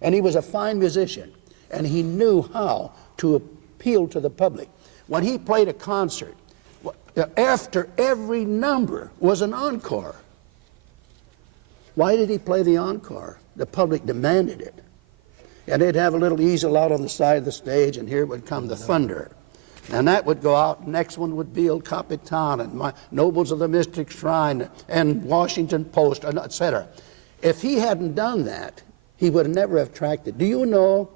And he was a fine musician, and he knew how to appeal to the public. When he played a concert, after every number was an encore. Why did he play the encore? The public demanded it. And they'd have a little easel out on the side of the stage, and here would come the thunder. And that would go out. Next one would be El Capitan and my Nobles of the Mystic Shrine and Washington Post, etc. If he hadn't done that, he would never have tracked it. Do you know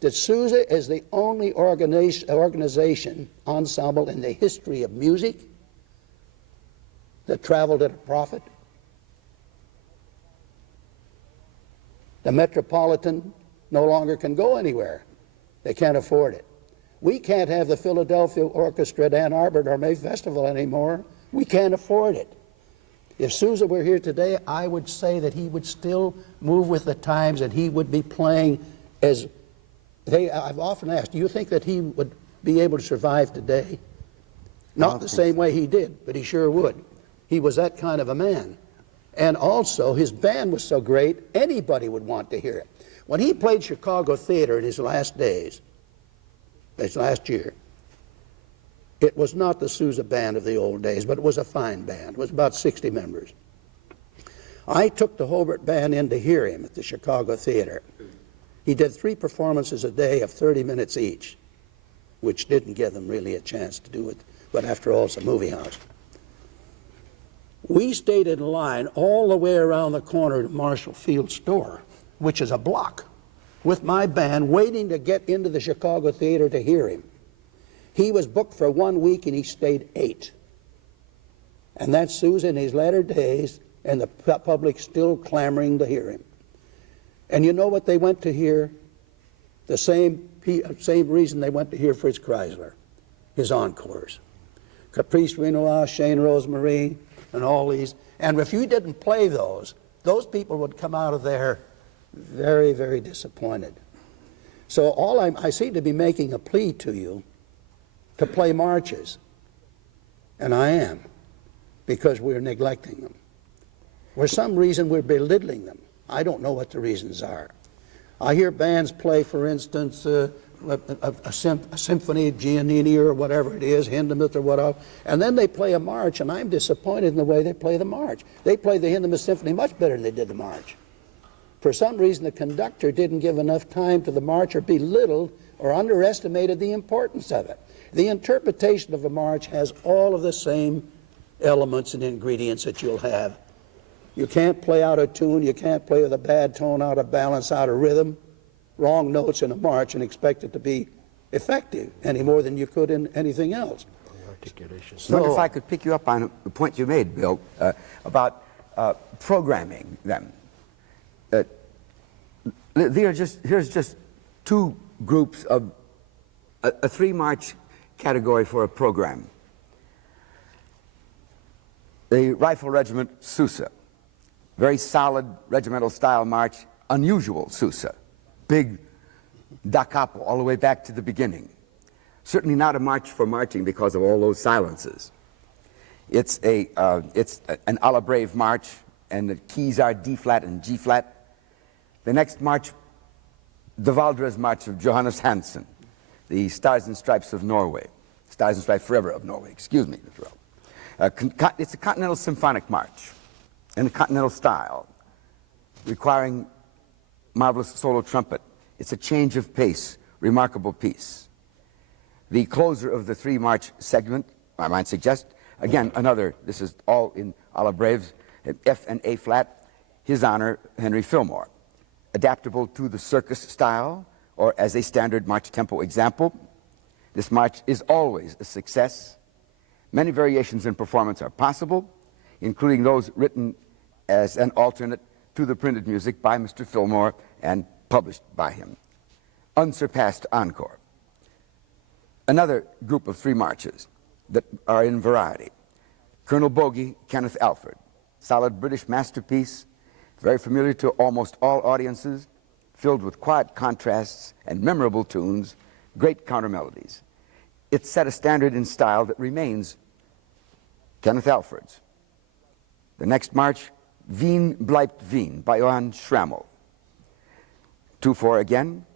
that Sousa is the only organization, ensemble in the history of music that traveled at a profit? The Metropolitan no longer can go anywhere. They can't afford it. We can't have the Philadelphia Orchestra at Ann Arbor or May Festival anymore. We can't afford it. If Sousa were here today, I would say that he would still move with the times and he would be playing as I've often asked, do you think that he would be able to survive today? Not the same way he did, but he sure would. He was that kind of a man. And also, his band was so great, anybody would want to hear it. When he played Chicago Theater in his last days, his last year, it was not the Sousa band of the old days, but it was a fine band. It was about 60 members. I took the Hobart band in to hear him at the Chicago Theater. He did 3 performances a day of 30 minutes each, which didn't give them really a chance to do it, but after all, it's a movie house. We stayed in line all the way around the corner to Marshall Field store, which is a block, with my band waiting to get into the Chicago Theater to hear him. He was booked for 1 week and he stayed 8. And that's Sousa in his latter days, and the public still clamoring to hear him. And you know what they went to hear? The same reason they went to hear Fritz Kreisler, his encores. Caprice Renoir, Shane Rosemarie, and all these. And if you didn't play those people would come out of there very, very disappointed. So I seem to be making a plea to you to play marches. And I am, because we're neglecting them. For some reason, we're belittling them. I don't know what the reasons are. I hear bands play, for instance, a symphony, Giannini or whatever it is, Hindemith or whatever, and then they play a march, and I'm disappointed in the way they play the march. They play the Hindemith Symphony much better than they did the march. For some reason, the conductor didn't give enough time to the march, or belittled or underestimated the importance of it. The interpretation of a march has all of the same elements and ingredients that you'll have. You can't play out of tune, you can't play with a bad tone, out of balance, out of rhythm, wrong notes in a march and expect it to be effective any more than you could in anything else. Articulation. I wonder if I could pick you up on the point you made, Bill, about programming them. Here's just 2 groups of a 3-march category for a program. The Rifle Regiment Sousa, very solid regimental style march, unusual Sousa, big da capo all the way back to the beginning. Certainly not a march for marching because of all those silences. It's an a la brave march, and the keys are D flat and G flat. The next march, the Valdres March of Johannes Hansen, the Stars and Stripes of Norway, Stars and Stripes Forever of Norway, excuse me, Mr. Rowe. It's a continental symphonic march in a continental style, requiring marvelous solo trumpet. It's a change of pace, remarkable piece. The closer of the 3-march segment, I might suggest, again, another, this is all in a la Braves, F and A flat, his honor, Henry Fillmore. Adaptable to the circus style, or as a standard march tempo example. This march is always a success. Many variations in performance are possible, including those written as an alternate to the printed music by Mr. Fillmore and published by him. Unsurpassed encore. Another group of 3 marches that are in variety. Colonel Bogey, Kenneth Alford. Solid British masterpiece, very familiar to almost all audiences, filled with quiet contrasts and memorable tunes, great counter melodies. It set a standard in style that remains Kenneth Alford's. The next march, Wien bleibt Wien by Johann Schrammel. 2/4 again,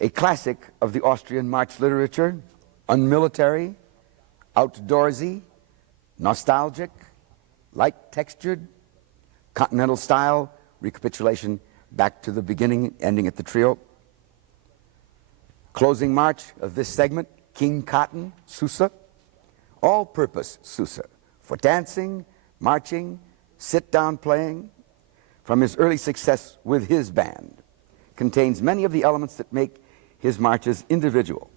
a classic of the Austrian march literature, unmilitary, outdoorsy, nostalgic, light-textured, continental style, recapitulation back to the beginning, ending at the trio. Closing march of this segment, King Cotton, Sousa, all-purpose Sousa, for dancing, marching, sit-down playing, from his early success with his band, contains many of the elements that make his marches individual,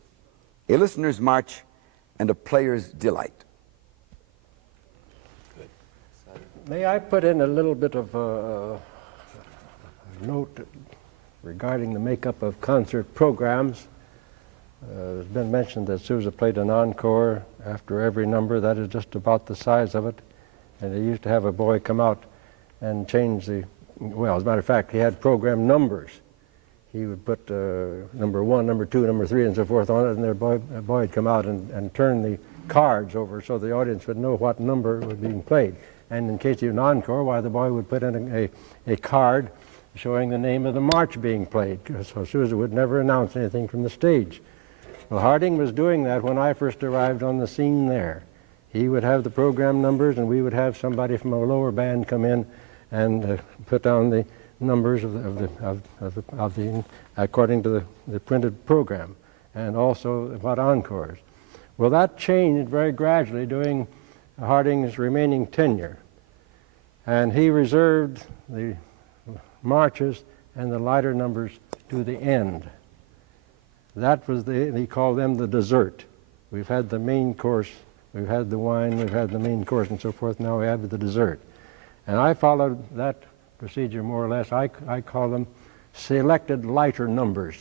a listener's march and a player's delight. May I put in a little bit of a note regarding the makeup of concert programs? It's been mentioned that Sousa played an encore after every number. That is just about the size of it. And they used to have a boy come out and change the, well, as a matter of fact, he had program numbers. He would put number 1, number 2, number 3, and so forth on it, and the boy would come out and turn the cards over so the audience would know what number was being played. And in case of an encore, why, the boy would put in a card showing the name of the march being played, so Sousa would never announce anything from the stage. Well, Harding was doing that when I first arrived on the scene there. He would have the program numbers, and we would have somebody from a lower band come in and put down the numbers of the according to the printed program, and also what encores. Well, that changed very gradually during Harding's remaining tenure, and he reserved the marches and the lighter numbers to the end. That was he called them the dessert. We've had the main course, we've had the wine, we've had the main course and so forth, now we have the dessert. And I followed that procedure more or less. I call them selected lighter numbers.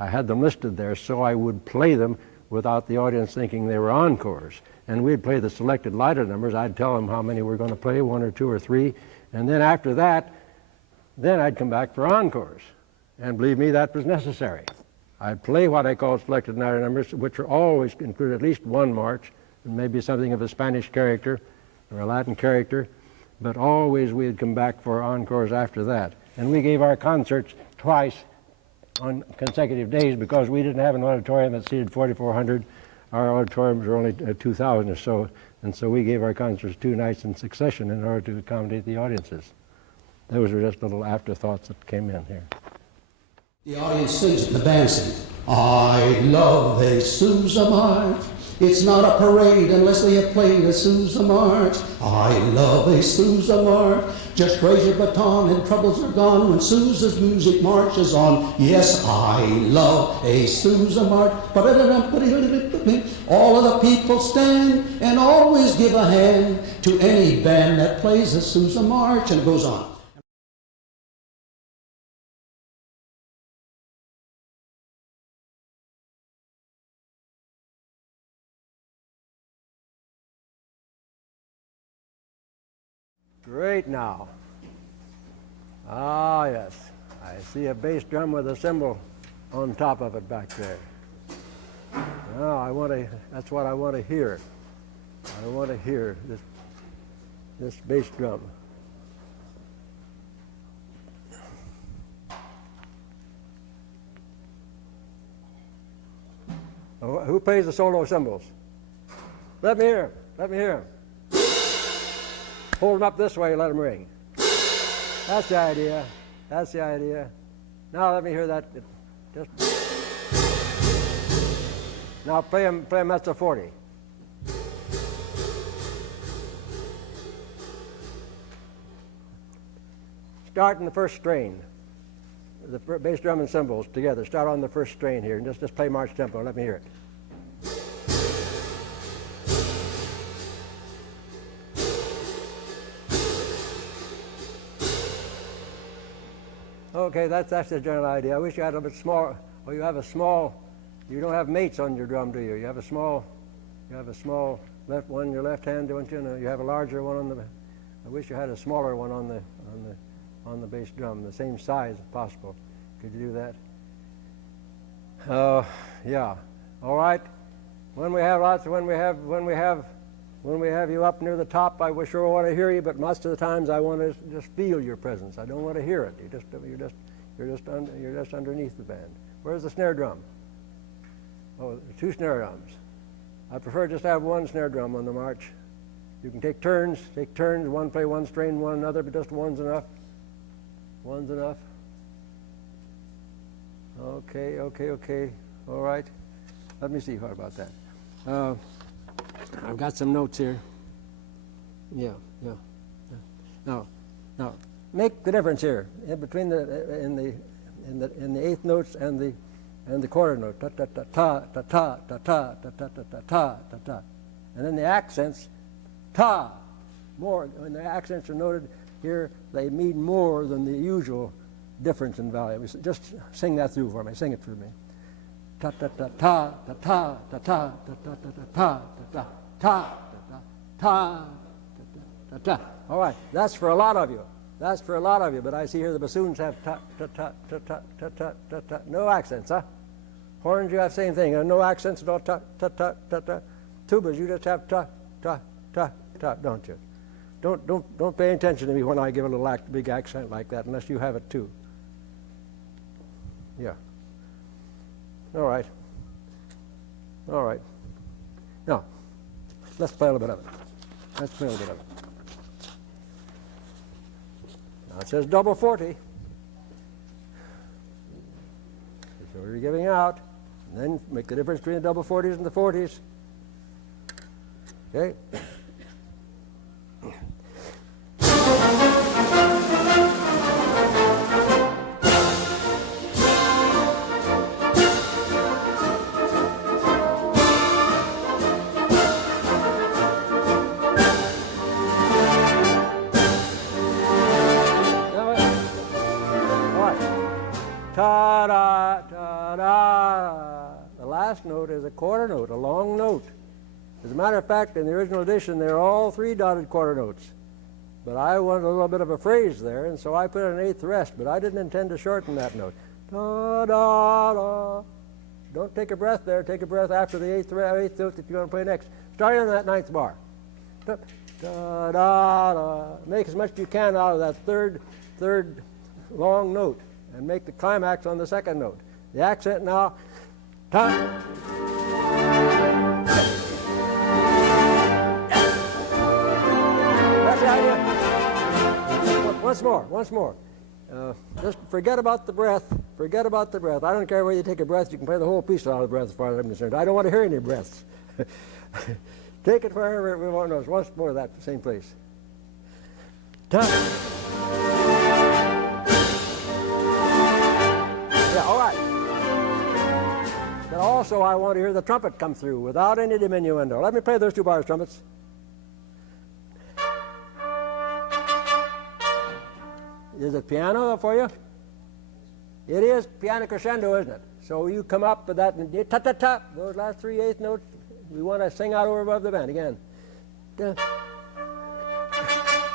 I had them listed there so I would play them without the audience thinking they were encores. And we'd play the selected lighter numbers. I'd tell them how many we're going to play, 1 or 2 or 3. And then after that, then I'd come back for encores. And believe me, that was necessary. I'd play what I call selected lighter numbers, which are always include at least one march, and maybe something of a Spanish character or a Latin character, but always we'd come back for encores after that. And we gave our concerts twice on consecutive days because we didn't have an auditorium that seated 4,400. Our auditoriums were only 2,000 or so, and so we gave our concerts 2 nights in succession in order to accommodate the audiences. Those were just little afterthoughts that came in here. The audience sings and the band sings. I love a Sousa march. It's not a parade unless they have played a Sousa march. I love a Sousa march. Just raise your baton and troubles are gone when Sousa's music marches on. Yes, I love a Sousa march. All of the people stand and always give a hand to any band that plays a Sousa march, and it goes on. Great now. Ah, yes. I see a bass drum with a cymbal on top of it back there. Now that's what I want to hear. I want to hear this bass drum. Oh, who plays the solo cymbals? Let me hear 'em. Let me hear 'em. Hold them up this way, let them ring. That's the idea. That's the idea. Now let me hear that. Just now play them mezzo 40. Start in the first strain. The bass drum and cymbals together. Start on the first strain here, and just play march tempo. Let me hear it. Okay, that's the general idea. I wish you had a bit smaller. Well, you have a small. You don't have mates on your drum, do you? You have a small left one in your left hand, don't you? And you have a larger one on the. I wish you had a smaller one on the bass drum, the same size if possible. Could you do that? Yeah. All right. When we have you up near the top, I sure want to hear you, but most of the times I want to just feel your presence. I don't want to hear it. You're just underneath the band. Where's the snare drum? Oh, 2 snare drums. I prefer just to have 1 snare drum on the march. You can take turns. One play one strain, one another, but just one's enough. One's enough. Okay. All right. Let me see. What about that? I've got some notes here. Yeah. Now, make the difference here in between in the eighth notes and the quarter note. Ta ta ta ta ta ta ta ta ta ta ta ta ta ta, and then the accents. Ta, more. When the accents are noted here, they mean more than the usual difference in value. Just sing that through for me. Sing it for me. Ta ta ta ta ta ta ta ta ta ta ta ta ta ta ta ta. All right, that's for a lot of you. That's for a lot of you. But I see here the bassoons have ta ta ta ta ta ta ta ta ta. No accents, huh? Horns, you have same thing. No accents at all. Ta ta ta ta ta. Tubas, you just have ta ta ta ta, don't you? Don't pay attention to me when I give a little big accent like that, unless you have it too. Yeah. All right. All right. Now, let's play a little bit of it. Let's play a little bit of it. Now it says double 40. So we're giving out. And then make the difference between the double 40s and the 40s. Okay? Ta-da, ta-da. The last note is a quarter note, a long note. As a matter of fact, in the original edition, they're all three dotted quarter notes. But I wanted a little bit of a phrase there, and so I put an eighth rest, but I didn't intend to shorten that note. Ta-da-da. Don't take a breath there. Take a breath after the eighth note that you want to play next. Starting on that ninth bar. Ta-da-da. Make as much as you can out of that third long note, and make the climax on the second note. The accent now. Ta. That's the idea. Once more. Just forget about the breath. Forget about the breath. I don't care where you take a breath. You can play the whole piece without a breath as far as I'm concerned. I don't want to hear any breaths. Take it wherever we want to. Once more, that same place. Ta. Yeah, all right. But also, I want to hear the trumpet come through without any diminuendo. Let me play those two bars, trumpets. Is it piano for you? It is piano crescendo, isn't it? So you come up with that, and ta-ta-ta, those last three eighth notes, we want to sing out over above the band again.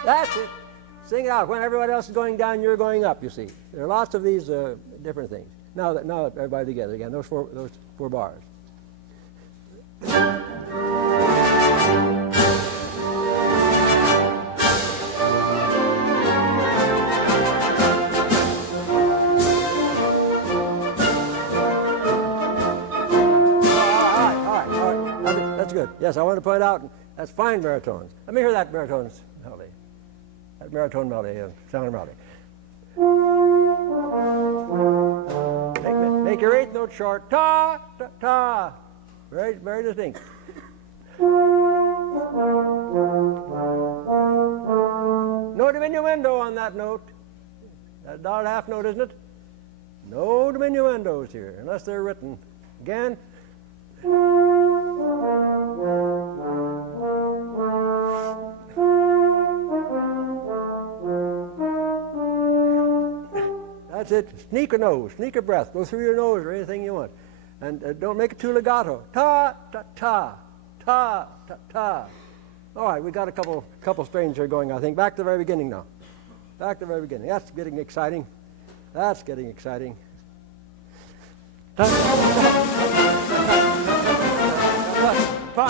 That's it. Sing it out. When everybody else is going down, you're going up, you see. There are lots of these different things. Now everybody together again, those four bars. That's good. Yes, I want to point out, that's fine baritones. Let me hear that baritone melody. That baritone melody, sound melody. Make your eighth note short. Ta, ta, ta. Very, very distinct. No diminuendo on that note. That dotted half note, isn't it? No diminuendos here, unless they're written. Again. That's it. Sneak a nose, sneak a breath. Go through your nose or anything you want. And don't make it too legato. Ta, ta, ta, ta, ta, ta. All right, we got a couple strains here going, I think. Back to the very beginning now. Back to the very beginning. That's getting exciting. That's getting exciting. Ta, ta, ta, ta, ta, ta.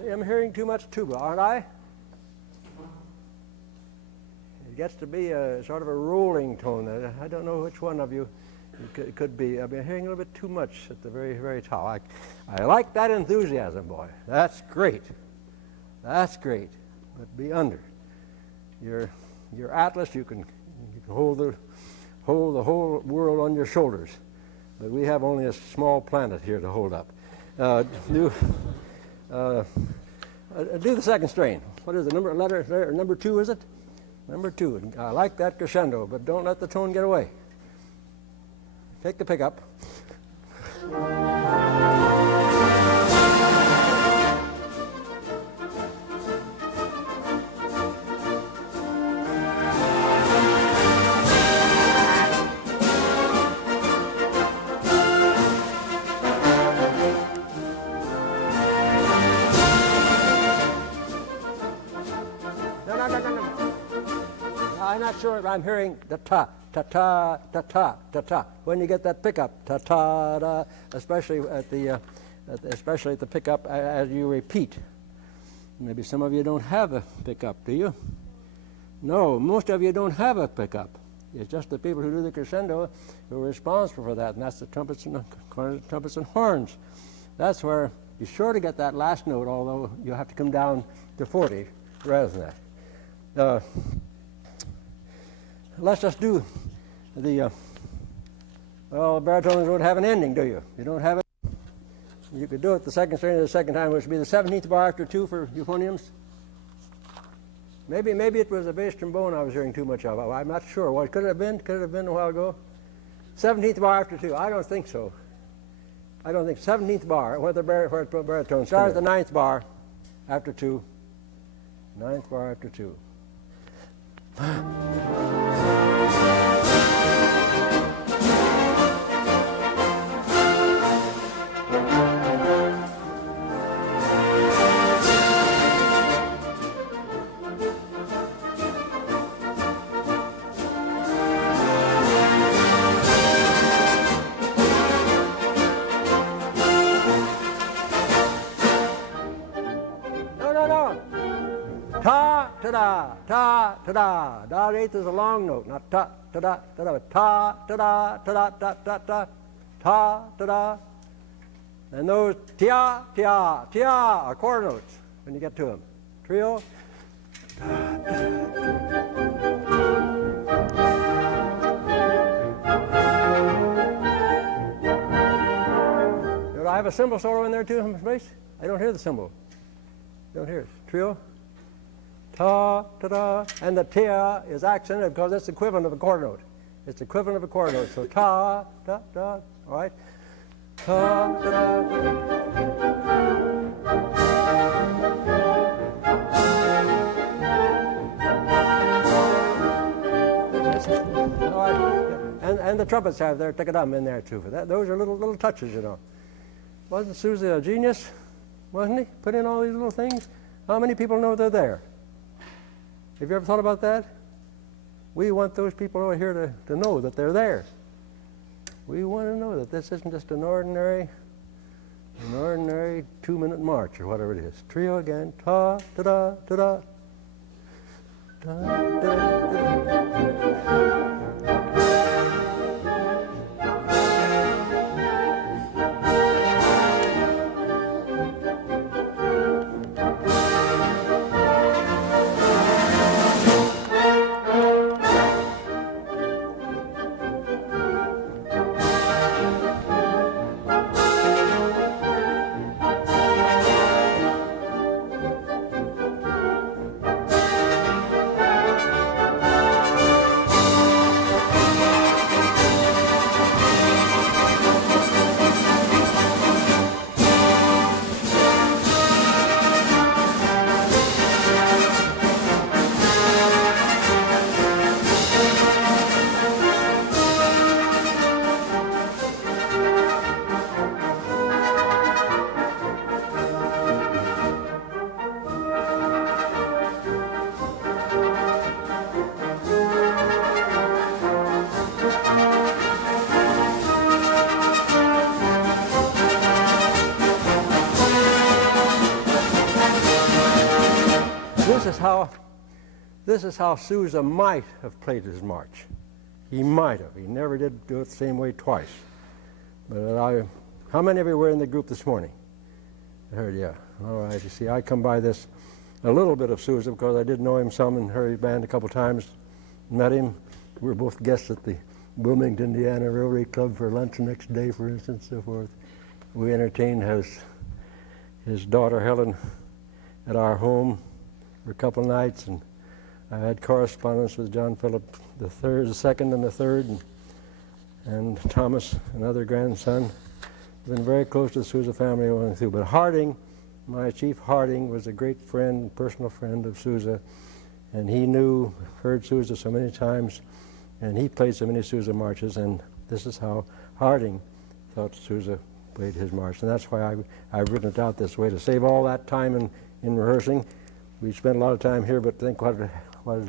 I'm hearing too much tuba, aren't I? It gets to be a sort of a rolling tone. I don't know which one of you it could be. I've been hearing a little bit too much at the very, very top. I like that enthusiasm, boy. That's great. That's great. But be under. Your atlas, you can hold the whole world on your shoulders. But we have only a small planet here to hold up. Do the second strain. What is the number 2, is it? Number 2. I like that crescendo, but don't let the tone get away. Take the pickup. I'm not sure if I'm hearing the ta, ta, ta, ta, ta, ta, ta. When you get that pickup, ta, ta, da, especially at the pickup as you repeat. Maybe some of you don't have a pickup, do you? No, most of you don't have a pickup. It's just the people who do the crescendo who are responsible for that, and that's the trumpets and horns. That's where you're sure to get that last note, although you have to come down to 40 rather than that. Let's just do the, well, baritones don't have an ending, do you? You don't have it. You could do it the second strain of the second time, which would be the 17th bar after 2 for euphoniums. Maybe it was the bass trombone I was hearing too much of. I'm not sure. What could it have been? Could it have been a while ago? 17th bar after 2. I don't think so. I don't think 17th bar, where the baritone starts the 9th bar after 2. 9th bar after 2. Ta-da, ta-ta-da. Da-8 is a long note, not ta-ta-da, ta-da, but ta-ta-da, ta-da, ta-ta-ta, ta-ta-da. And those tia, tia, tia are quarter notes when you get to them. Trio. Do I have a cymbal solo in there too, Mr. Bass? I don't hear the cymbal. Don't hear it. Trio. Ta, ta, da, and the tia is accented because it's the equivalent of a quarter note. It's the equivalent of a quarter note. So ta, da, da, all right. Ta, ta, da. All right. And the trumpets have their tickadum in there too. For that, those are little touches, you know. Wasn't Susie a genius? Wasn't he? Put in all these little things. How many people know they're there? Have you ever thought about that? We want those people over here to know that they're there. We want to know that this isn't just an ordinary 2-minute march or whatever it is. Trio again. Ta, ta, da, ta, da. Ta, da, ta, da. how Sousa might have played his march. He might have. He never did do it the same way twice. But how many of you were in the group this morning? I heard, yeah. All right. You see, I come by this a little bit of Sousa because I did know him some and heard his band a couple times. Met him. We were both guests at the Bloomington, Indiana Rotary Club for lunch the next day, for instance, and so forth. We entertained his daughter Helen at our home for a couple nights, and I had correspondence with John Philip the second and the third, and Thomas, another grandson. Been very close to the Sousa family all the way through. But Harding, my chief Harding, was a great friend, personal friend of Sousa, and he heard Sousa so many times, and he played so many Sousa marches, and this is how Harding thought Sousa played his march. And that's why I've written it out this way, to save all that time in rehearsing. We spent a lot of time here, but think what to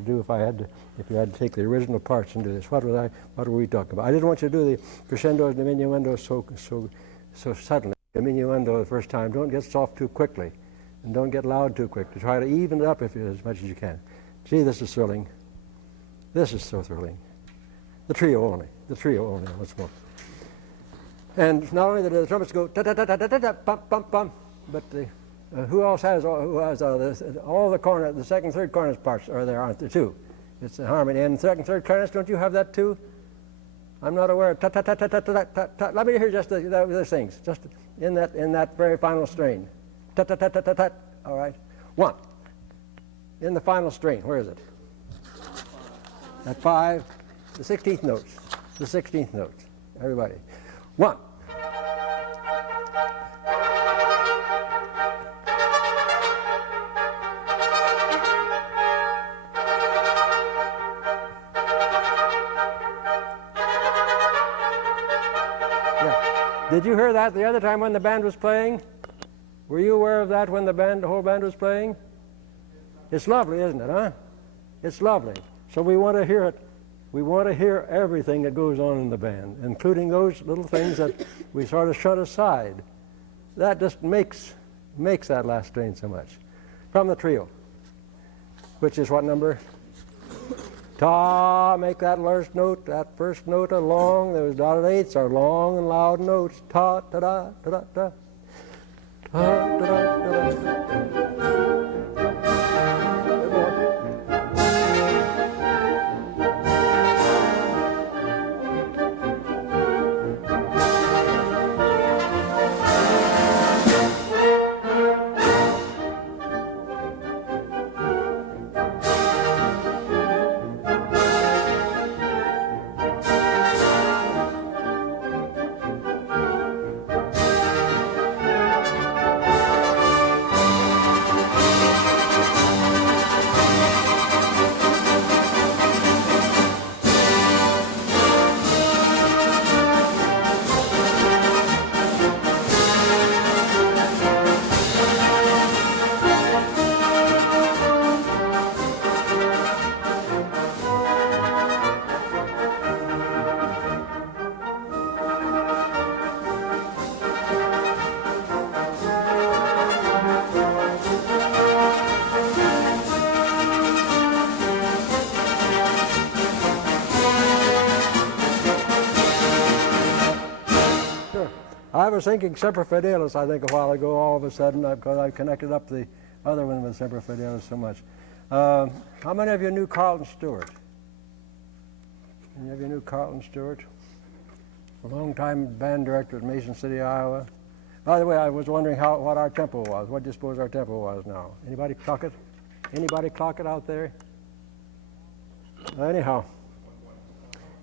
do if you had to take the original parts and do this. What were we talking about? I didn't want you to do the crescendos and diminuendos so suddenly. Diminuendo the first time. Don't get soft too quickly, and don't get loud too quick. To try to even it up as much as you can. Gee, this is thrilling. This is so thrilling. The trio only once more. And not only do the trumpets go da da da da da da da bum bum bum, but who has all the corner, the second, third corners parts are there, aren't there too? It's the harmony. And second, third corners, don't you have that too? I'm not aware of ta ta ta ta ta ta ta ta. Let me hear just those things, just in that very final strain. Ta ta ta ta ta ta. All right. One. In the final strain, where is it? At 5, the 16th notes. The 16th notes. Everybody. 1. Yeah. Did you hear that the other time when the band was playing? Were you aware of that when the whole band was playing? It's lovely, isn't it, huh? It's lovely. So we want to hear it. We want to hear everything that goes on in the band, including those little things that we sort of shut aside. That just makes that last strain so much. From the trio, which is what number? Ta, make that first note a long, those dotted eighths are long and loud notes. Ta, ta, da, da, da, da. Ta, da, da, da, da. I was thinking Semper Fidelis, I think, a while ago, all of a sudden, because I connected up the other one with Semper Fidelis so much. How many of you knew Carlton Stewart? Any of you knew Carlton Stewart? A long-time band director at Mason City, Iowa. By the way, I was wondering what our tempo was. What do you suppose our tempo was now? Anybody clock it? Anybody clock it out there? Anyhow.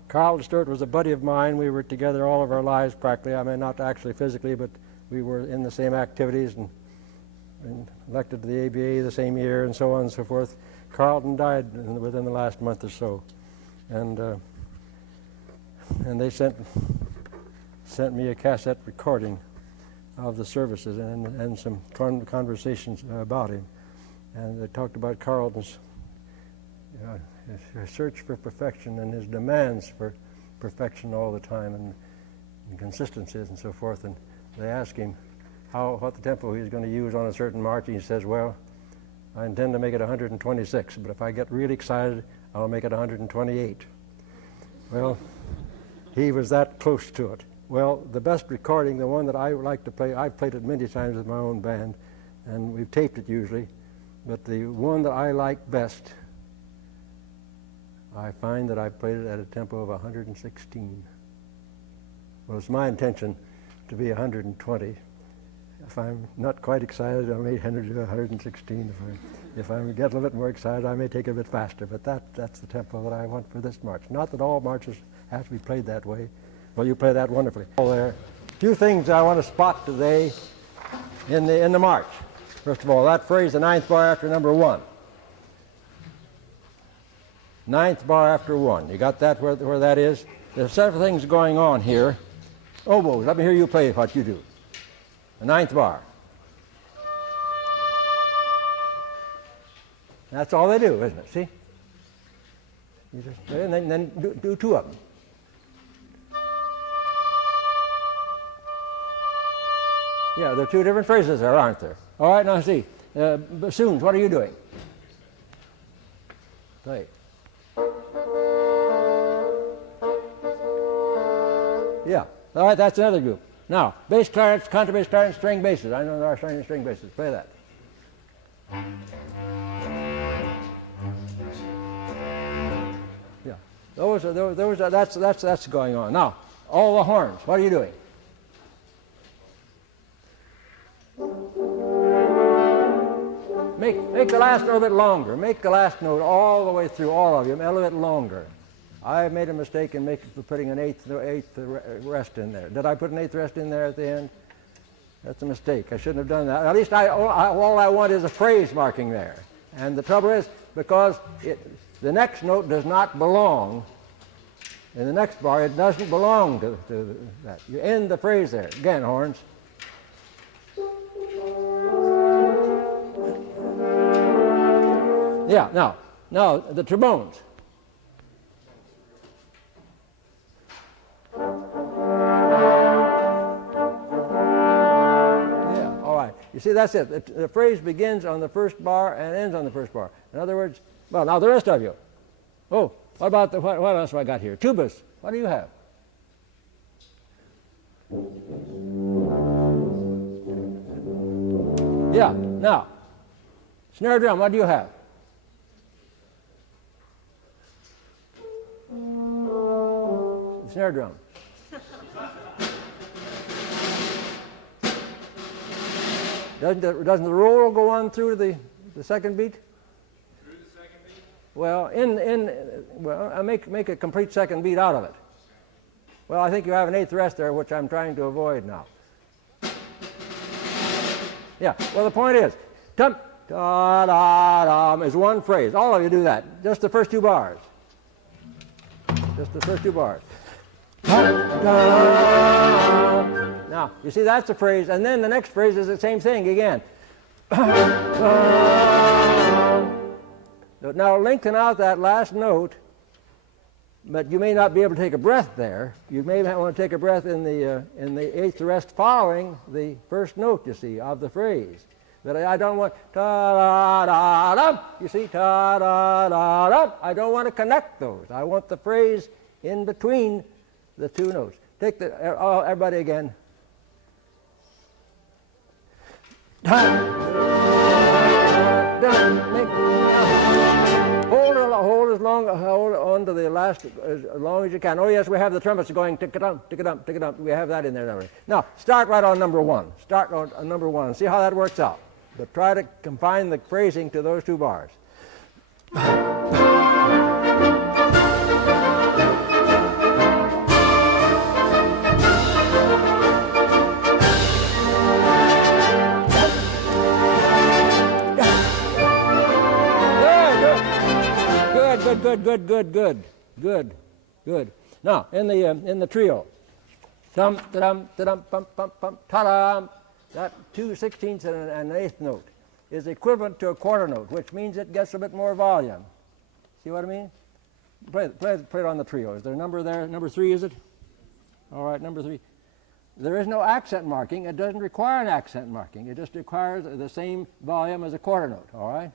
Carlton Stewart was a buddy of mine. We were together all of our lives practically. I mean, not actually physically, but we were in the same activities and elected to the ABA the same year and so on and so forth. Carlton died within the last month or so. And they sent me a cassette recording of the services and some conversations about him. And they talked about Carlton's his search for perfection and his demands for perfection all the time and consistencies and so forth. And they asked him what the tempo he was going to use on a certain march. And he says, well, I intend to make it 126, but if I get really excited, I'll make it 128. Well, he was that close to it. Well, the best recording, the one that I like to play, I've played it many times with my own band, and we've taped it usually, but the one that I like best, I find that I played it at a tempo of 116. Well, it's my intention to be 120. If I'm not quite excited, I may do 116. If I get a little bit more excited, I may take it a bit faster, but that's the tempo that I want for this march. Not that all marches have to be played that way. Well, you play that wonderfully. There are a few things I want to spot today in the march. First of all, that phrase, the ninth bar after number 1. Ninth bar after 1. You got that where that is? There's several things going on here. Oboes, let me hear you play what you do. The ninth bar. That's all they do, isn't it? See? You just, and then do 2 of them. Yeah, there are 2 different phrases there, aren't there? All right, now see. Bassoons, what are you doing? Play. Yeah, all right, that's another group. Now, bass clarinets, contrabass clarinets, string basses. I know there are string basses. Play that. Yeah, that's going on. Now, all the horns. What are you doing? Make the last note a bit longer. Make the last note all the way through, all of you, a little bit longer. I made a mistake in putting an eighth rest in there. Did I put an eighth rest in there at the end? That's a mistake. I shouldn't have done that. At least all I want is a phrase marking there. And the trouble is, because the next note does not belong, in the next bar, it doesn't belong to that. You end the phrase there. Again, horns. Yeah, now the trombones. You see, that's it. The phrase begins on the first bar and ends on the first bar. In other words, well, now the rest of you. Oh, what about what else have I got here? Tubas. What do you have? Yeah, now, snare drum, what do you have? Snare drum. Doesn't the roll go on through the second beat? Through the second beat? Well, I make a complete second beat out of it. Well, I think you have an eighth rest there, which I'm trying to avoid now. Yeah. Well, the point is, tum da da dum is one phrase. All of you do that. Just the first 2 bars. Just the first 2 bars. Now, you see, that's a phrase, and then the next phrase is the same thing again. Now, lengthen out that last note, but you may not be able to take a breath there. You may want to take a breath in the eighth rest following the first note, you see, of the phrase. But I don't want ta-da-da-dum, you see, ta-da-da-dum. I don't want to connect those. I want the phrase in between the 2 notes. Take everybody again. Hold on to the last as long as you can. Oh yes, we have the trumpets going tick-a-dum, tick-a-dum, tick-a-dum. We have that in there already. Now start right on number 1. Start on number 1 and see how that works out. But try to confine the phrasing to those 2 bars. Good. Now, in the trio, tum, ta-dum, ta-dum, pum, pum, pum, ta-dum. That 2/16 and an eighth note is equivalent to a quarter note, which means it gets a bit more volume. See what I mean? Play it on the trio. Is there a number there? Number 3, is it? All right, number 3. There is no accent marking. It doesn't require an accent marking. It just requires the same volume as a quarter note. All right?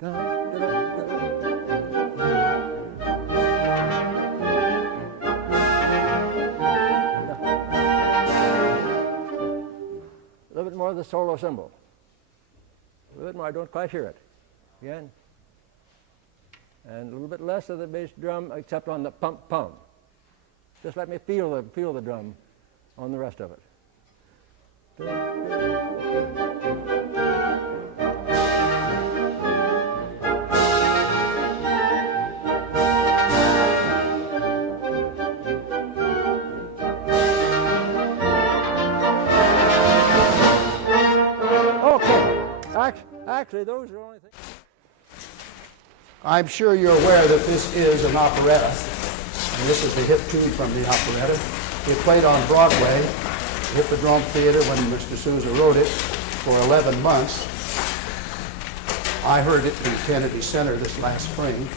Dun, dun, dun, a little bit more of the solo cymbal. A little bit more, I don't quite hear it. Again. And a little bit less of the bass drum, except on the pump pump. Just let me feel the drum on the rest of it. Okay. Actually, those are the only things. I'm sure you're aware that this is an operetta, and this is the hit tune from the operetta. It played on Broadway, Hippodrome Theater, when Mr. Sousa wrote it, for 11 months. I heard it in Kennedy Center this last spring.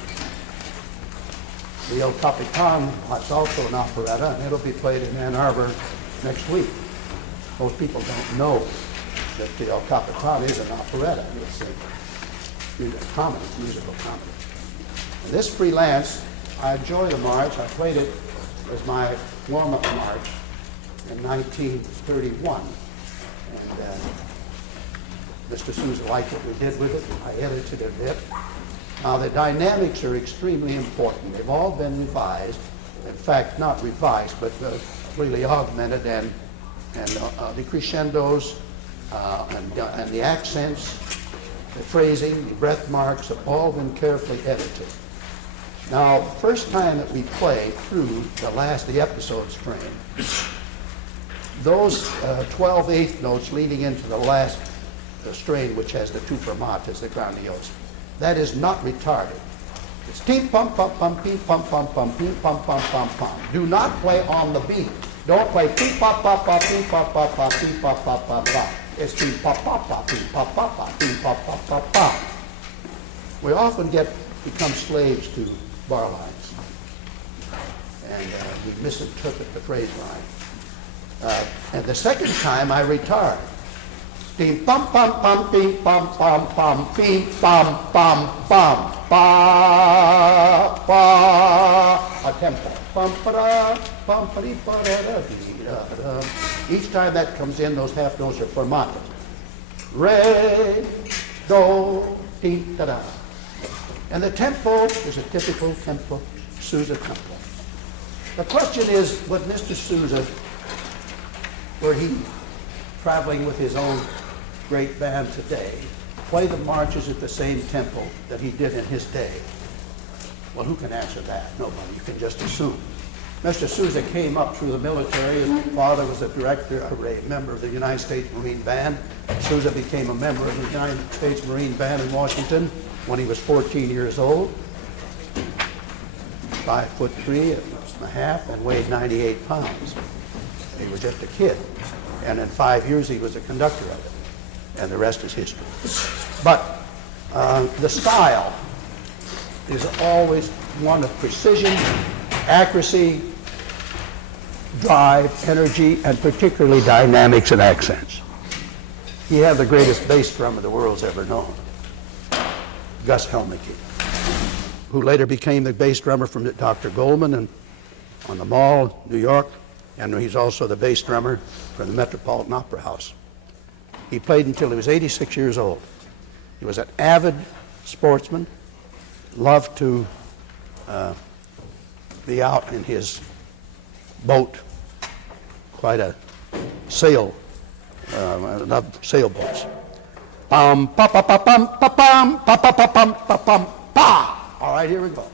The El Capitan is also an operetta, and it'll be played in Ann Arbor next week. Most people don't know that the El Capitan is an operetta. It's a comedy, musical comedy. And this freelance, I enjoy the march. I played it as my warm-up march in 1931. And Mr. Sousa liked what we did with it. I edited it a bit. Now, the dynamics are extremely important. They've all been revised. In fact, not revised, but really augmented, and the crescendos and the accents, the phrasing, the breath marks have all been carefully edited. Now, the first time that we play through the episodes frame, those 12 eighth notes leading into the last strain, which has the two fermatas, the grandiose, that is not retarded. It's team pum pum pum pim pum pum pum pim pum pum pum pum. Do not play on the beat. Don't play pim pop pop pop pim pop pop pop pim pop pop pop pop. It's pim pop pop pop pim pop pop pop pim pop pop pop pop. We often become slaves to bar lines, and we misinterpret the phrase line. And the second time I retard. Pim pum pum pum pim pum pum pum pim pum pum pum pa pa a tempo pum pa pum pa da da da. Each time that comes in, those half notes are fermatas. Re do ti da da. And the tempo is a typical tempo, Sousa tempo. The question is, would Mr. Sousa, were he traveling with his own great band today, play the marches at the same tempo that he did in his day? Well, who can answer that? Nobody. You can just assume. Mr. Sousa came up through the military. His father was a member of the United States Marine Band. Sousa became a member of the United States Marine Band in Washington when he was 14 years old, 5'3.5", and weighed 98 pounds. He was just a kid. And in 5 years, he was a conductor of it. And the rest is history. But the style is always one of precision, accuracy, drive, energy, and particularly dynamics and accents. He had the greatest bass drummer the world's ever known, Gus Helmicke, who later became the bass drummer from Dr. Goldman and on the Mall, New York, and he's also the bass drummer for the Metropolitan Opera House. He played until he was 86 years old. He was an avid sportsman, loved to be out in his boat, quite a loved sailboats. Pum pa pa pa pum pa pum pa pa pa pum pa pum pa. All right, here we go.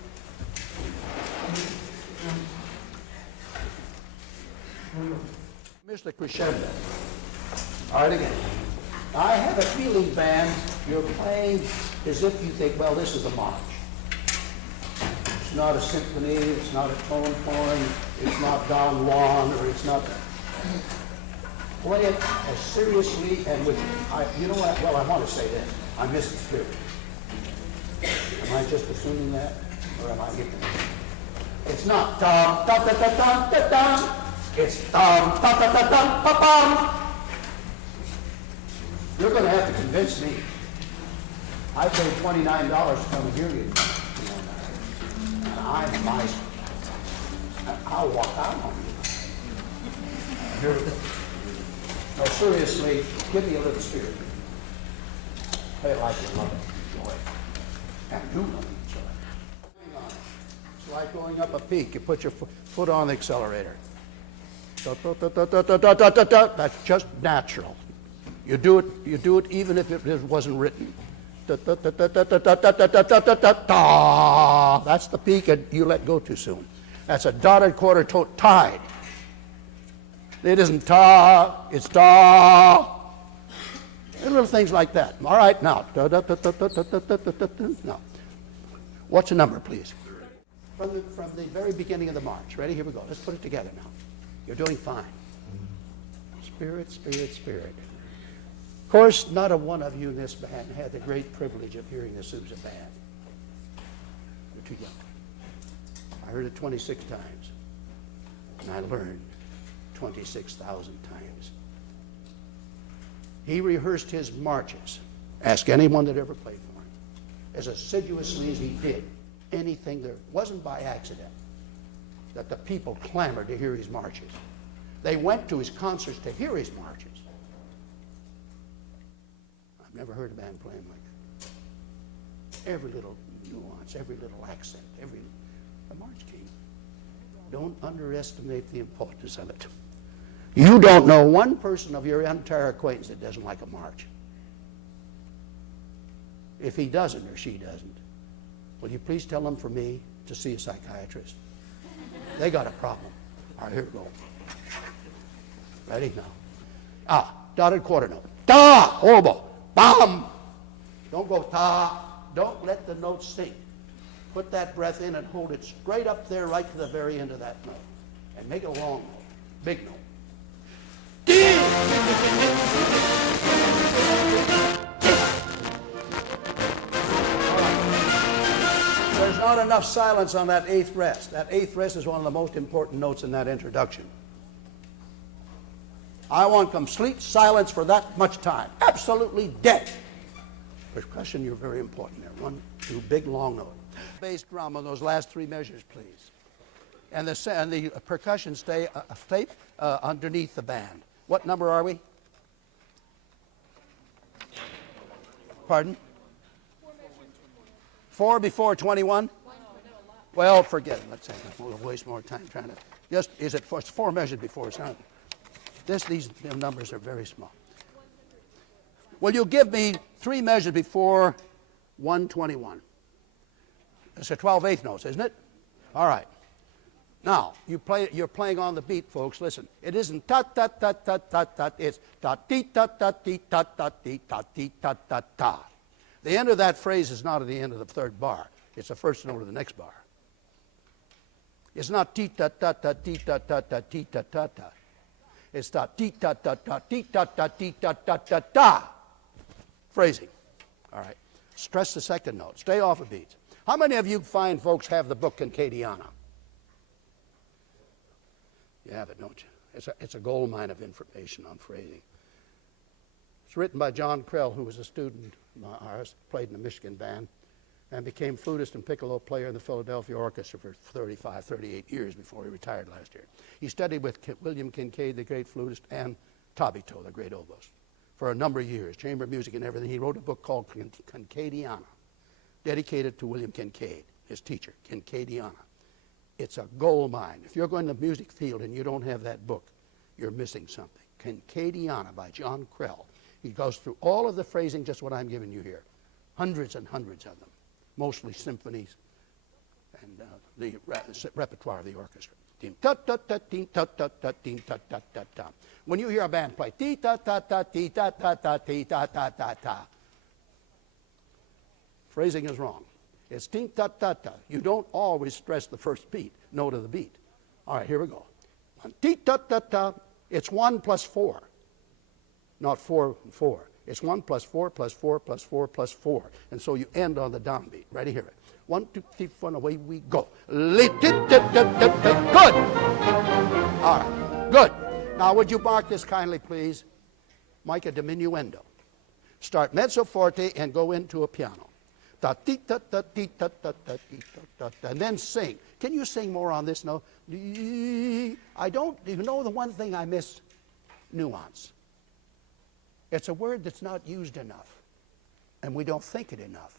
Mr. Crescendo. All right, again. I have a feeling, band, you're playing as if you think, well, this is a march. It's not a symphony, it's not a tone poem, it's not Don Juan, or it's not... Play it as seriously and with... you know what? Well, I want to say this. I miss the spirit. Am I just assuming that? Or am I getting it? It's not dum da da da dum da dum. It's dum da da da dum ba bum. You're going to have to convince me I paid $29 to come and hear you. And I'm nice. I'll walk out on you. Here we go. No, seriously, give me a little spirit. Play it like you love it. Enjoy it. And do love it. Enjoy it. It's like going up a peak. You put your foot on the accelerator. That's just natural. You do it even if it wasn't written. That's the peak, and you let go too soon. That's a dotted quarter tone tied. It isn't ta, it's ta. Little things like that. All right, now. Now. What's the number, please? From the very beginning of the march. Ready? Here we go. Let's put it together now. You're doing fine. Spirit, spirit, spirit. Of course, not a one of you in this band had the great privilege of hearing the Sousa band. You're too young. I heard it 26 times, and I learned 26,000 times. He rehearsed his marches. Ask anyone that ever played for him. As assiduously as he did anything. There wasn't by accident that the people clamored to hear his marches. They went to his concerts to hear his marches. I've never heard a band playing like that. Every little nuance, every little accent, the march king. Don't underestimate the importance of it. You don't know one person of your entire acquaintance that doesn't like a march. If he doesn't or she doesn't, will you please tell them for me to see a psychiatrist? They got a problem. All right, here we go. Ready? Now. Dotted quarter note. Ta! Horrible. Bam! Don't go ta. Don't let the note sink. Put that breath in and hold it straight up there right to the very end of that note. And make it a long note. Big note. There's not enough silence on that eighth rest. That eighth rest is one of the most important notes in that introduction. I want complete silence for that much time. Absolutely dead. Percussion, you're very important there. 1, 2, big long note. Bass drum on those last 3 measures, please. And the percussion stay underneath the band. What number are we? Pardon? 4 before 21? Well, forget it. Let's say we'll waste more time trying to. Just is it 4 measures before? It's not. These numbers are very small. Will you give me 3 measures before 121? It's a 12/8 notes, isn't it? All right. Now you're playing on the beat, folks. Listen, it isn't ta ta ta ta ta ta. It's ta ti ta ta ti ta ta ti ta ti ta ta ta. The end of that phrase is not at the end of the 3rd bar. It's the first note of the next bar. It's not ti ta ta ta ti ta ta ta ti ta ta ta. It's ta ti ta ta ta ti ta ta ti ta ta ta ta. Phrasing. All right. Stress the second note. Stay off of beats. How many of you fine folks have the book Conductors? You have it, don't you? It's a gold mine of information on phrasing. It's written by John Krell, who was a student of ours, played in the Michigan band, and became flutist and piccolo player in the Philadelphia Orchestra for 35, 38 years before he retired last year. He studied with William Kincaid, the great flutist, and Tabito, the great oboist, for a number of years, chamber music and everything. He wrote a book called Conductors, dedicated to William Kincaid, his teacher, Conductors. It's a gold mine. If you're going to the music field and you don't have that book, you're missing something. Conductors by John Krell. He goes through all of the phrasing, just what I'm giving you here. Hundreds and hundreds of them. Mostly symphonies and the repertoire of the orchestra. When you hear a band play, tee ta ta ta tee ta ta ta tee ta ta ta ta, phrasing is wrong. It's tee ta ta ta. You don't always stress the first note of the beat. All right, here we go. Tee ta ta ta. It's 1 plus 4, not 4 and 4. It's 1 plus 4 plus 4 plus 4 plus 4. And so you end on the downbeat. Ready? Hear it. 1, 2, 3, 4, and away we go. Good. All right. Good. Now, would you mark this kindly, please? Mica diminuendo. Start mezzo forte and go into a piano. Da, dee, da, da, dee, da, da, da, dee, da, da, and then sing. Can you sing more on this note? I don't, you know the one thing I miss? Nuance. It's a word that's not used enough, and we don't think it enough.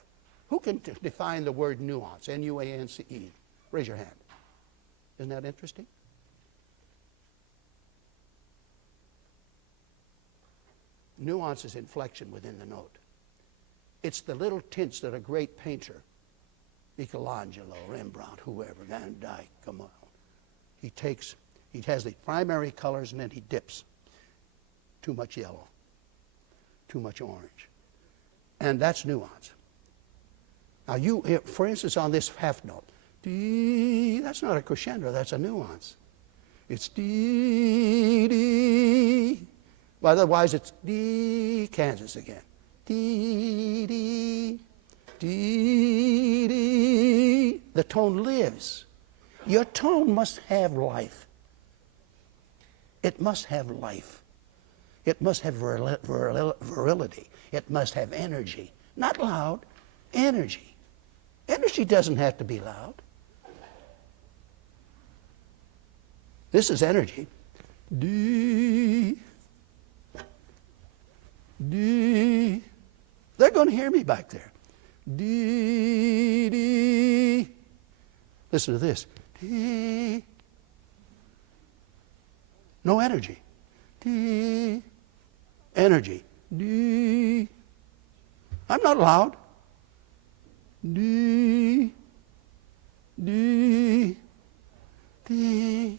Who can define the word nuance, N-U-A-N-C-E? Raise your hand. Isn't that interesting? Nuance is inflection within the note. It's the little tints that a great painter, Michelangelo, Rembrandt, whoever, Van Dyck, come on. He has the primary colors and then he dips. Too much yellow, too much orange. And that's nuance. Now for instance, on this half note, dee, that's not a crescendo, that's a nuance. It's dee, dee. Well, otherwise it's dee, Kansas again. Dee, dee, dee, dee. The tone lives. Your tone must have life. It must have life. It must have virility. It must have energy. Not loud, energy. Energy doesn't have to be loud. This is energy. Dee, dee. They're going to hear me back there. Dee, dee. Listen to this. Dee. No energy. Dee. Energy. Dee. I'm not loud. Dee. Dee. Dee.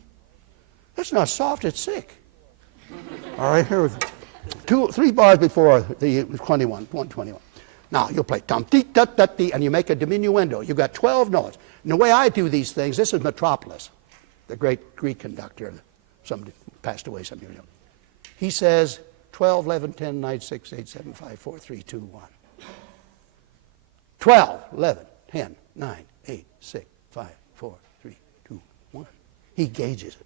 That's not soft, it's sick. All right, here we go. 3 bars before the 121. Now, you'll play dum dee da da dee, and you make a diminuendo. You've got 12 notes. And the way I do these things, this is Metropolis, the great Greek conductor, somebody passed away some years ago. He says 12, 11, 10, 9, 6, 8, 7, 5, 4, 3, 2, 1. 12, 11, 10, 9, 8, 6, 5, 4, 3, 2, 1. He gauges it.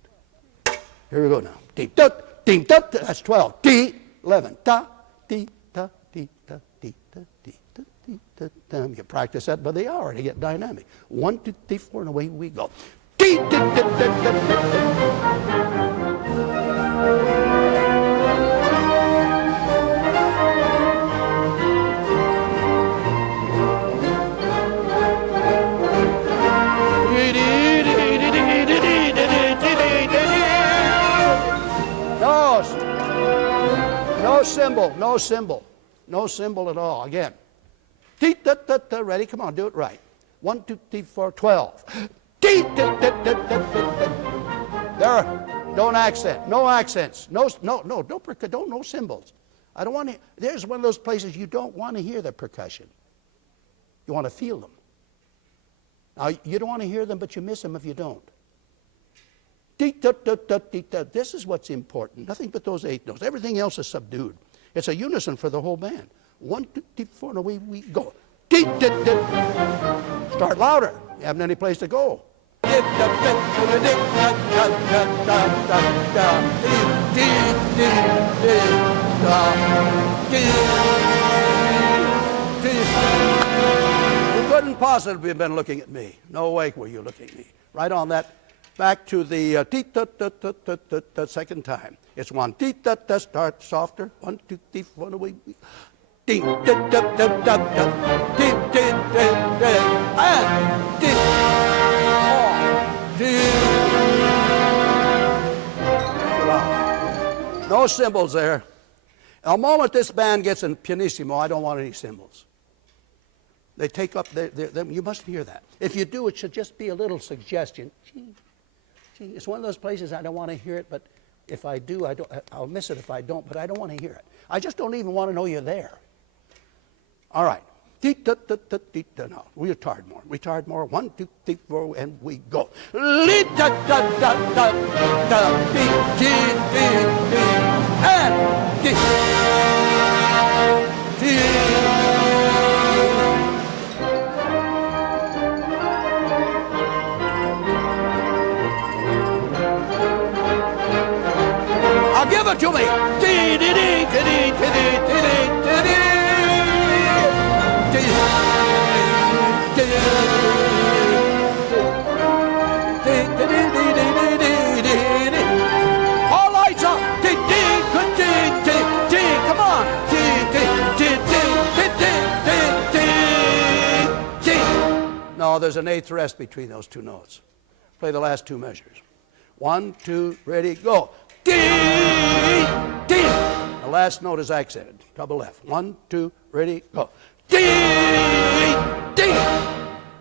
Here we go now. Dee da, dee da, that's 12. Dee, 11, da, dee da, dee da, dee da, dee da, dee da, da. You practice that by the hour to get dynamic. 1, 2, 3, 4, and away we go. Dee da, da, da, da, da, da. No symbol at all. Again. Dee, da, da, da. Ready? Come on, do it right. 1, 2, 3, 4, 12. Dee, da, da, da, da, da. There. Don't accent. No accents. No, symbols. I don't want to. There's one of those places you don't want to hear the percussion. You want to feel them. Now, you don't want to hear them, but you miss them if you don't. Dee, da, da, da, dee, da. This is what's important. Nothing but those 8 notes. Everything else is subdued. It's a unison for the whole band. 1, 2, 3, 4, and away we go. Dee, da, da. Start louder. You haven't any place to go. You couldn't possibly have been looking at me. No way were you looking at me. Right on that. Back to the second time. It's 1, dee, da, da, start softer. 1, 2, 3, 4, away we go. Dee, da, da, da, da, da, dee, dee, dee, dee, and dee, oh, dee. No cymbals there. The moment this band gets in pianissimo, I don't want any cymbals. They take up, you must hear that. If you do, it should just be a little suggestion. It's one of those places I don't want to hear it, but if I do, I'll miss it if I don't, but I don't want to hear it. I just don't even want to know you're there. All right. No, we retard more. Retard more. 1, 2, 3, 4, and we go. Give it to me. there's an eighth rest between those two notes. Play the last two measures. 1, 2, ready, go. Ding! Ding! The last note is accented. Double F. 1, 2, ready, go. Ding! Ding!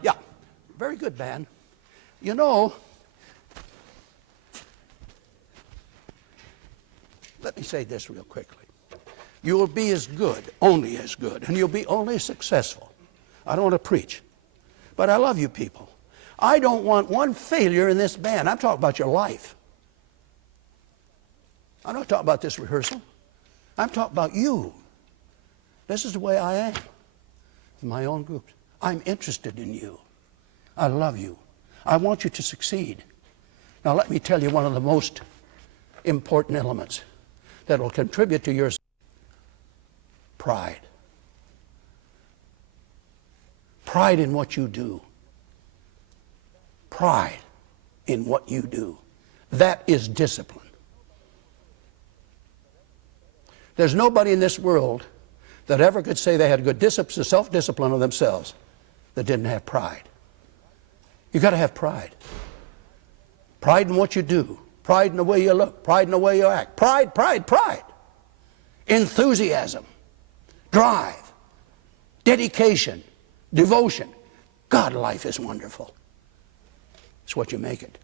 Yeah. Very good, band. You know, let me say this real quickly. You will be as good, only as good, and you'll be only successful. I don't want to preach, but I love you people. I don't want one failure in this band. I'm talking about your life. I'm not talking about this rehearsal. I'm talking about you. This is the way I am in my own groups. I'm interested in you. I love you. I want you to succeed. Now let me tell you one of the most important elements that will contribute to your pride. Pride in what you do. Pride in what you do. That is discipline. There's nobody in this world that ever could say they had good discipline, self-discipline of themselves that didn't have pride. You've got to have pride. Pride in what you do. Pride in the way you look. Pride in the way you act. Pride, pride, pride. Enthusiasm. Drive. Dedication. Devotion. God, life is wonderful. It's what you make it.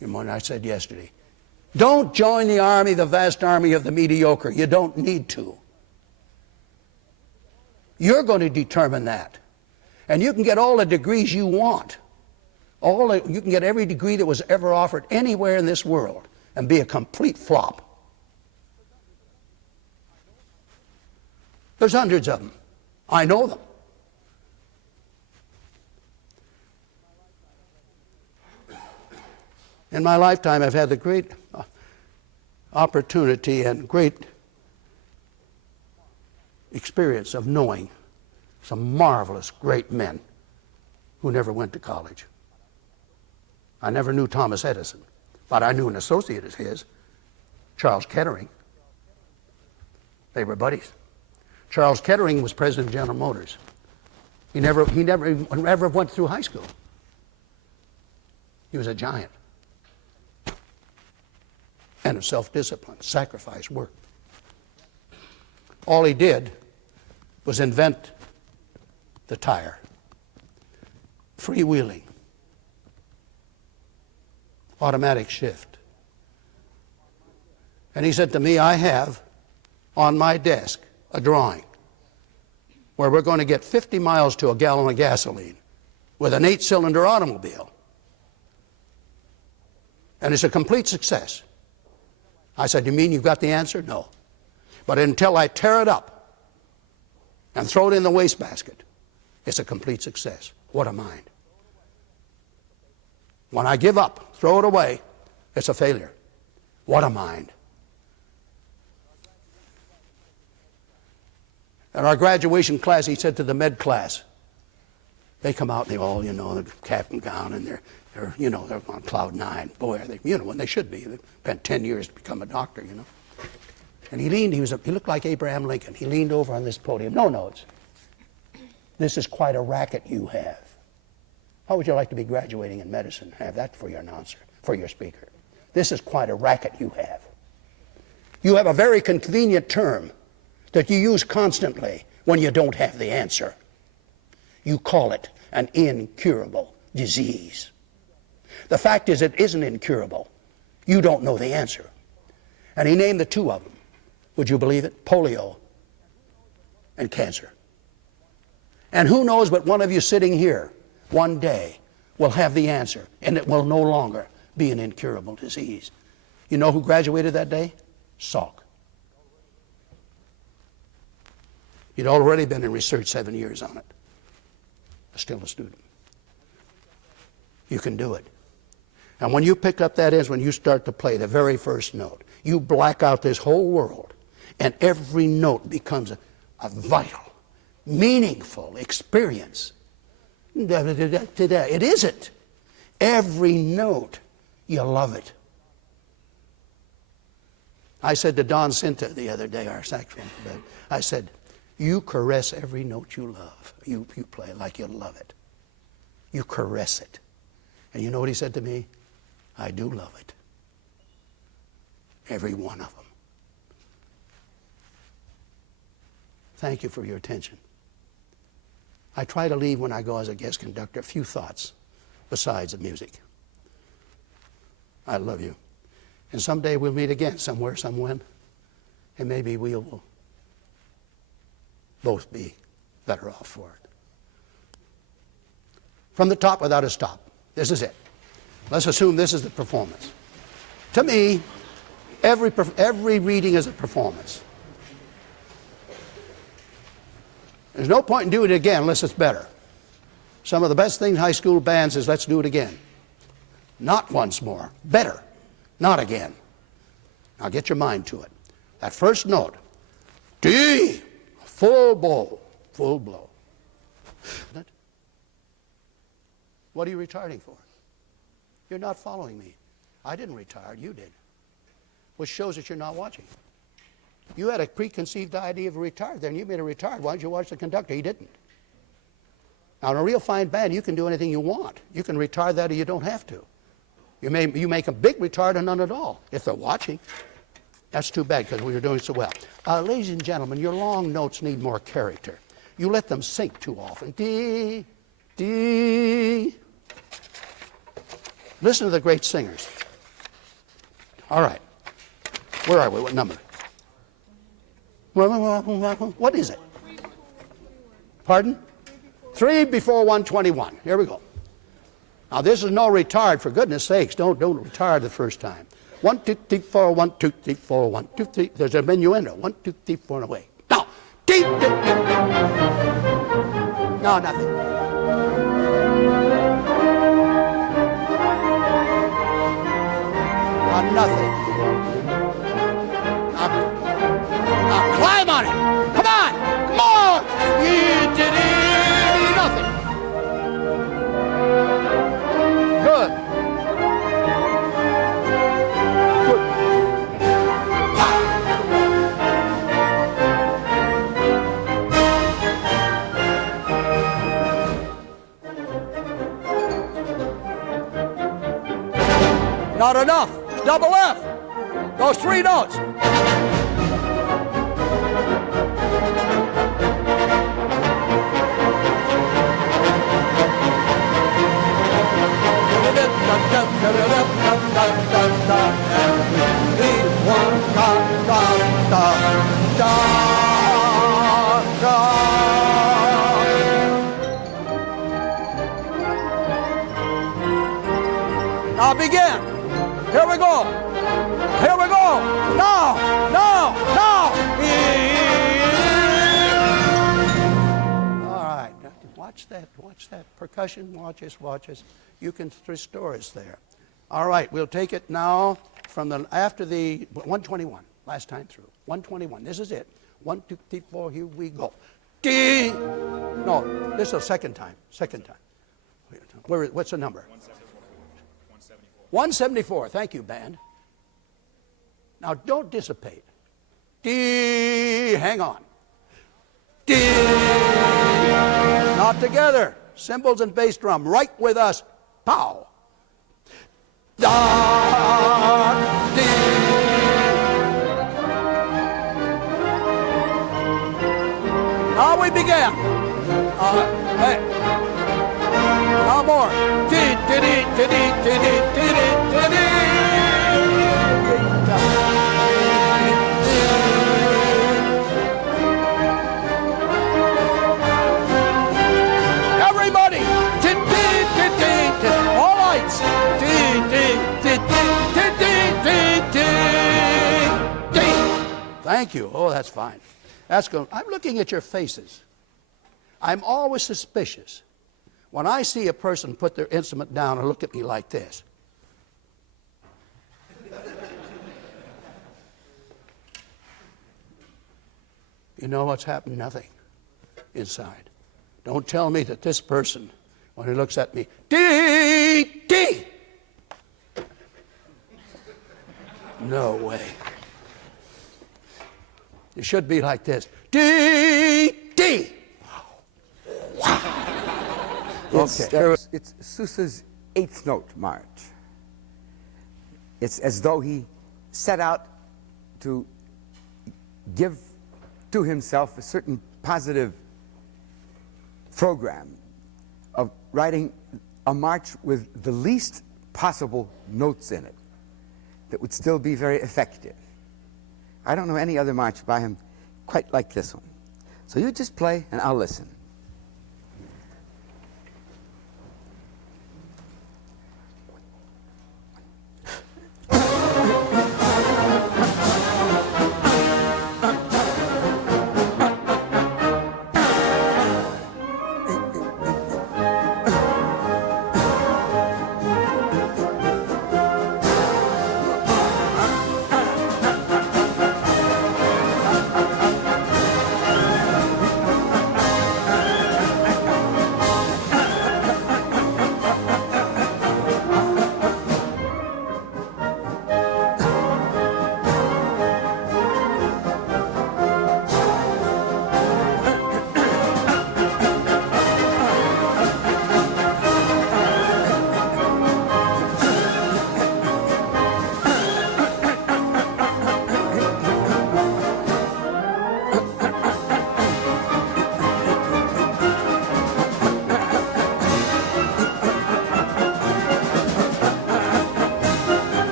You know what I said yesterday? Don't join the army, the vast army of the mediocre. You don't need to. You're going to determine that. And you can get all the degrees you want. You can get every degree that was ever offered anywhere in this world and be a complete flop. There's hundreds of them. I know them. In my lifetime, I've had the great opportunity and great experience of knowing some marvelous, great men who never went to college. I never knew Thomas Edison, but I knew an associate of his, Charles Kettering. They were buddies. Charles Kettering was president of General Motors. He never went through high school. He was a giant. And of self-discipline, sacrifice, work. All he did was invent the tire. Freewheeling. Automatic shift. And he said to me, I have on my desk a drawing where we're going to get 50 miles to a gallon of gasoline with an 8-cylinder automobile. And it's a complete success. I said, you mean you've got the answer? No. But until I tear it up and throw it in the wastebasket, it's a complete success. What a mind. When I give up, throw it away, it's a failure. What a mind. At our graduation class, he said to the med class, they come out and they all, the cap and gown, and they're on cloud 9. Boy, are they, when they should be. They spent 10 years to become a doctor, And he leaned, he looked like Abraham Lincoln. He leaned over on this podium. No notes. This is quite a racket you have. How would you like to be graduating in medicine? Have that for your announcer, for your speaker. This is quite a racket you have. You have a very convenient term that you use constantly when you don't have the answer. You call it an incurable disease. The fact is, it isn't incurable. You don't know the answer. And he named the two of them. Would you believe it? Polio and cancer. And who knows but one of you sitting here one day will have the answer, and it will no longer be an incurable disease. You know who graduated that day? Salk. He'd already been in research 7 years on it. Still a student. You can do it. And when you pick up that is when you start to play the very first note. You black out this whole world, and every note becomes a vital, meaningful experience. It isn't. Every note, you love it. I said to Don Cinta the other day, our saxophone player, I said, You caress every note you love. You play like you love it. You caress it. And you know what he said to me? I do love it. Every one of them. Thank you for your attention. I try to leave when I go as a guest conductor a few thoughts besides the music. I love you. And someday we'll meet again somewhere, somewhen, and maybe we'll both be better off for it. From the top without a stop. This is it. Let's assume this is the performance. To me, every reading is a performance. There's no point in doing it again unless it's better. Some of the best things in high school bands is let's do it again. Not once more. Better. Not again. Now get your mind to it. That first note, D, full bow, full blow. What are you retarding for? You're not following me. I didn't retard, you did. Which shows that you're not watching. You had a preconceived idea of a retard there, and you made a retard. Why didn't you watch the conductor? He didn't. Now, in a real fine band, you can do anything you want. You can retard that or you don't have to. You make a big retard or none at all, if they're watching. That's too bad, because we were doing so well. Ladies and gentlemen, your long notes need more character. You let them sink too often. D, D. Listen to the great singers. All right. Where are we? What number? What is it? Pardon? 3 before 121. Here we go. Now this is no retard, for goodness sakes. Don't retard the first time. 1, 2, 3, 4, 1, 2, 3, 4, 1, 2, 3. There's a minuendo. 1, 2, 3, 4, and away. Now, deep. No, nothing. Nothing. Now climb on it. Come on. Come on. You did it. Nothing. Good. Good. Not enough. Double F. Those 3 notes. Now begin. Here we go. Here we go. Now. All right. Now, watch that. Percussion. Watch us. You can restore us there. All right. We'll take it now from after the 121. Last time through. 121. This is it. 1, 2, 3, 4. Here we go. D. No. This is the second time. What's the number? 174. Thank you, band. Now, don't dissipate. D. Hang on. D. Not together. Cymbals and bass drum. Right with us. Pow. Da. D. Now we begin. Hey. Now more. D. D. D. D. D. D. Thank you. Oh, that's fine. That's good. I'm looking at your faces. I'm always suspicious when I see a person put their instrument down and look at me like this. You know what's happened? Nothing inside. Don't tell me that this person, when he looks at me, D, D. No way. It should be like this. D, D. It's Sousa's eighth note march. It's as though he set out to give to himself a certain positive program of writing a march with the least possible notes in it that would still be very effective. I don't know any other march by him quite like this one. So you just play and I'll listen.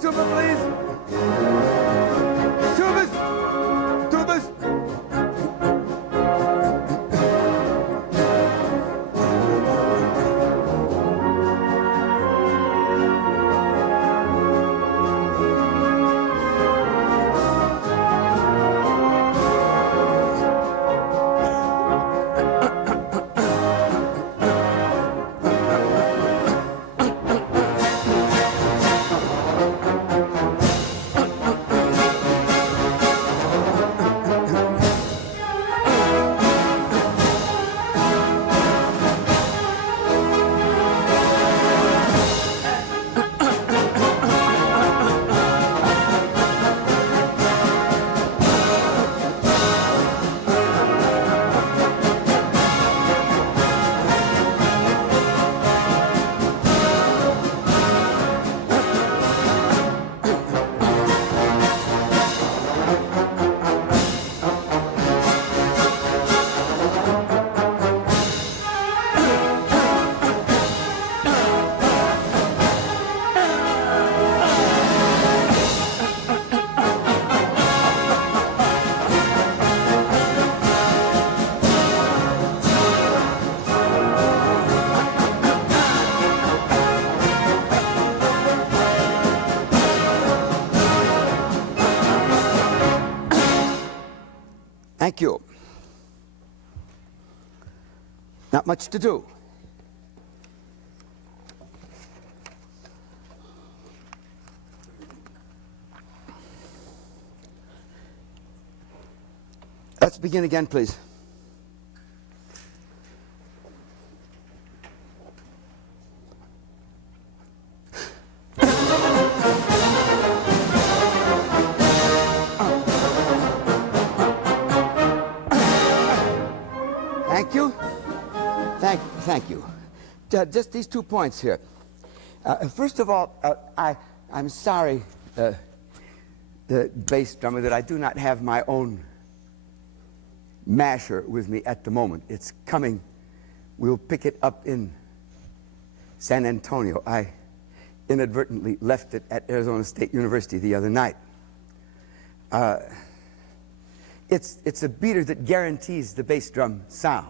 tuba, please. Tubas. Tubas. Thank you. Not much to do. Let's begin again, please. Thank you. Thank you. Just these 2 points here. First of all, I'm sorry, the bass drummer, that I do not have my own masher with me at the moment. It's coming. We'll pick it up in San Antonio. I inadvertently left it at Arizona State University the other night. It's a beater that guarantees the bass drum sound.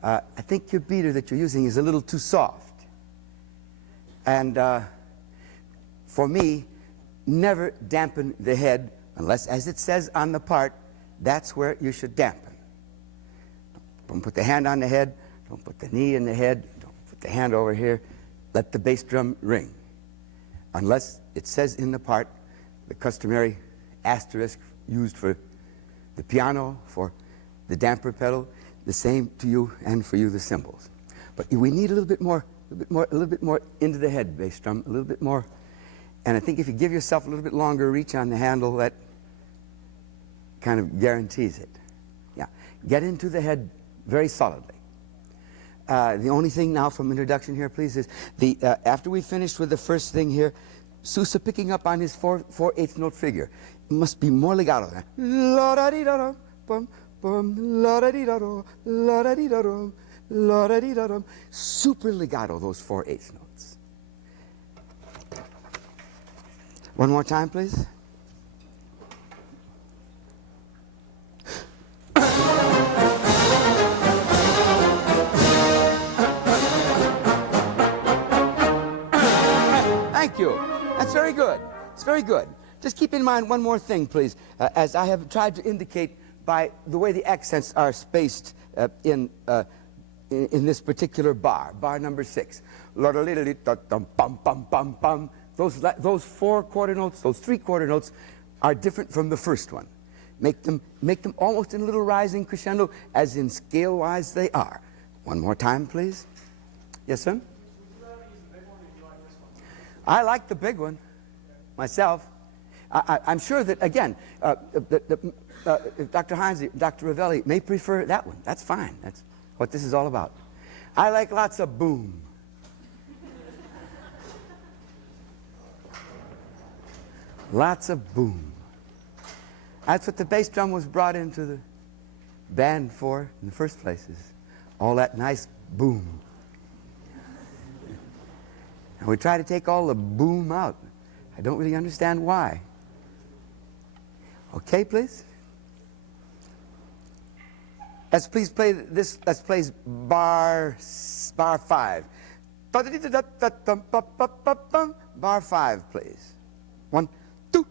I think your beater that you're using is a little too soft. And for me, never dampen the head unless, as it says on the part, that's where you should dampen. Don't put the hand on the head. Don't put the knee in the head. Don't put the hand over here. Let the bass drum ring. Unless it says in the part, the customary asterisk used for the piano, for the damper pedal, the same to you and for you, the cymbals. But we need a little bit more into the head bass drum, a little bit more. And I think if you give yourself a little bit longer reach on the handle, that kind of guarantees it. Yeah, get into the head very solidly. The only thing now from introduction here, please, is after we finished with the first thing here, Sousa picking up on his 4/8 note figure. It must be more legato. La-da-dee-da-dum, bum, bum, la-da-dee-da-dum, la-da-dee-da-dum, la-da-dee-da-dum. Super legato, those 4/8 notes. One more time, please. Thank you. That's very good. It's very good. Just keep in mind one more thing, please, as I have tried to indicate by the way the accents are spaced in this particular bar number 6. Those 4 quarter notes, those 3 quarter notes are different from the first one. Make them almost in a little rising crescendo, as in scale-wise they are. One more time, please. Yes, sir? I like the big one myself. I'm sure that, again, Dr. Hindsley, Dr. Revelli may prefer that one. That's fine. That's what this is all about. I like lots of boom. Lots of boom. That's what the bass drum was brought into the band for in the first place, is all that nice boom. And we try to take all the boom out. I don't really understand why. Okay, please? Let's please play this. Let's play bar 5. Bar 5, please. 1, 2.